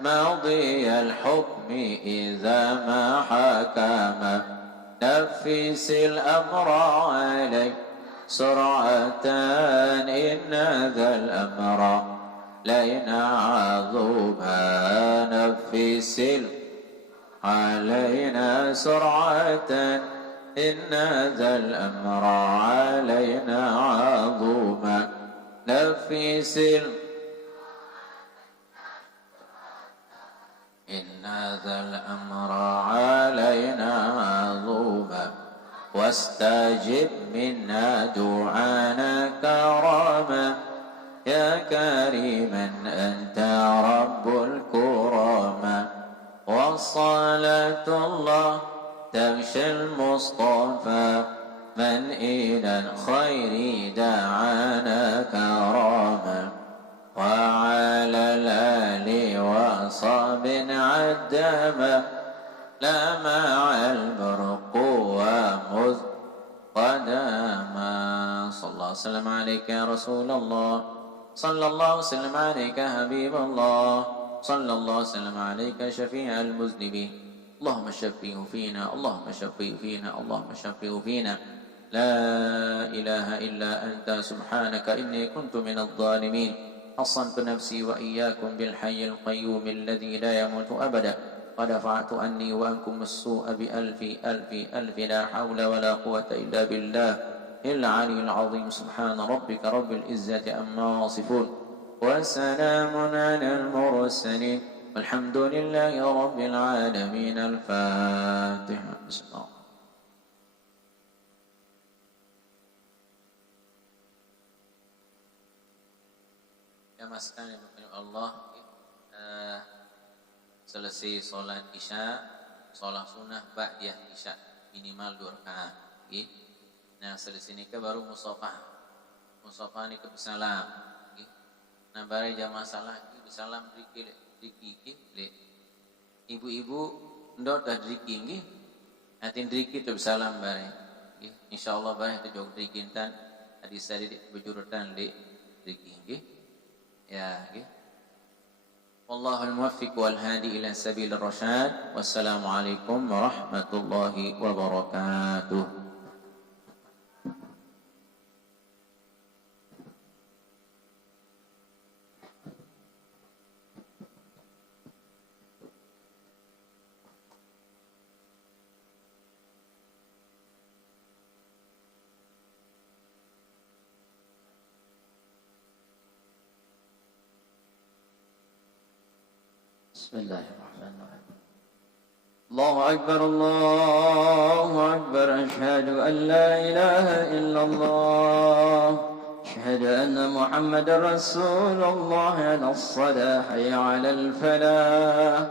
ماضي الحكم إذا ما حكم نفس الأمر عليك سرعة إن ذا الأمر لئن عظما نفس علينا سرعة إن ذا الأمر علينا عظوما نفس إن ذا الأمر علينا عظوما واستجب منا دعانا كرما يا كريما أنت رب الكرما وصلاة الله تغشى المصطفى من إلى الخير دعانا كراما وعلى الآل وصحب عدما لا مع البرق ومذ قدما صلى الله وسلم عليك يا رسول الله صلى الله وسلم عليك حبيب الله صلى الله وسلم عليك شفيع المذنبين اللهم شفيه فينا اللهم شفيه فينا اللهم شفيه فينا لا إله إلا أنت سبحانك إني كنت من الظالمين حصنت نفسي وإياكم بالحي القيوم الذي لا يموت أبدا ودفعت عني وأنكم السوء بألف ألف ألف لا حول ولا قوة إلا بالله العلي العظيم سبحان ربك رب العزة عما يصفون وسلام على المرسلين والحمد لله رب العالمين الفاتحة بسم الله ya mas kan Allah selesai sholat isya sholat sunnah ba'diyah isya minimal 2 rakaat nah selesai nikah baru musafah ni ke salam nah bare jamaah salah salam driki ibu-ibu ndok dah driki nggih atin driki tu salam bare insyaallah bare tu jog driki tan hadis tadi bejurutan di driki nggih ya nggih wallahul muwaffiq wal hadi ila sabilir rasyad wassalamu alaikum warahmatullahi wabarakatuh. بسم الله الرحمن الرحيم الله أكبر الله أكبر أشهد أن لا إله إلا الله أشهد أن محمد رسول الله على الصلاة حي على الفلاح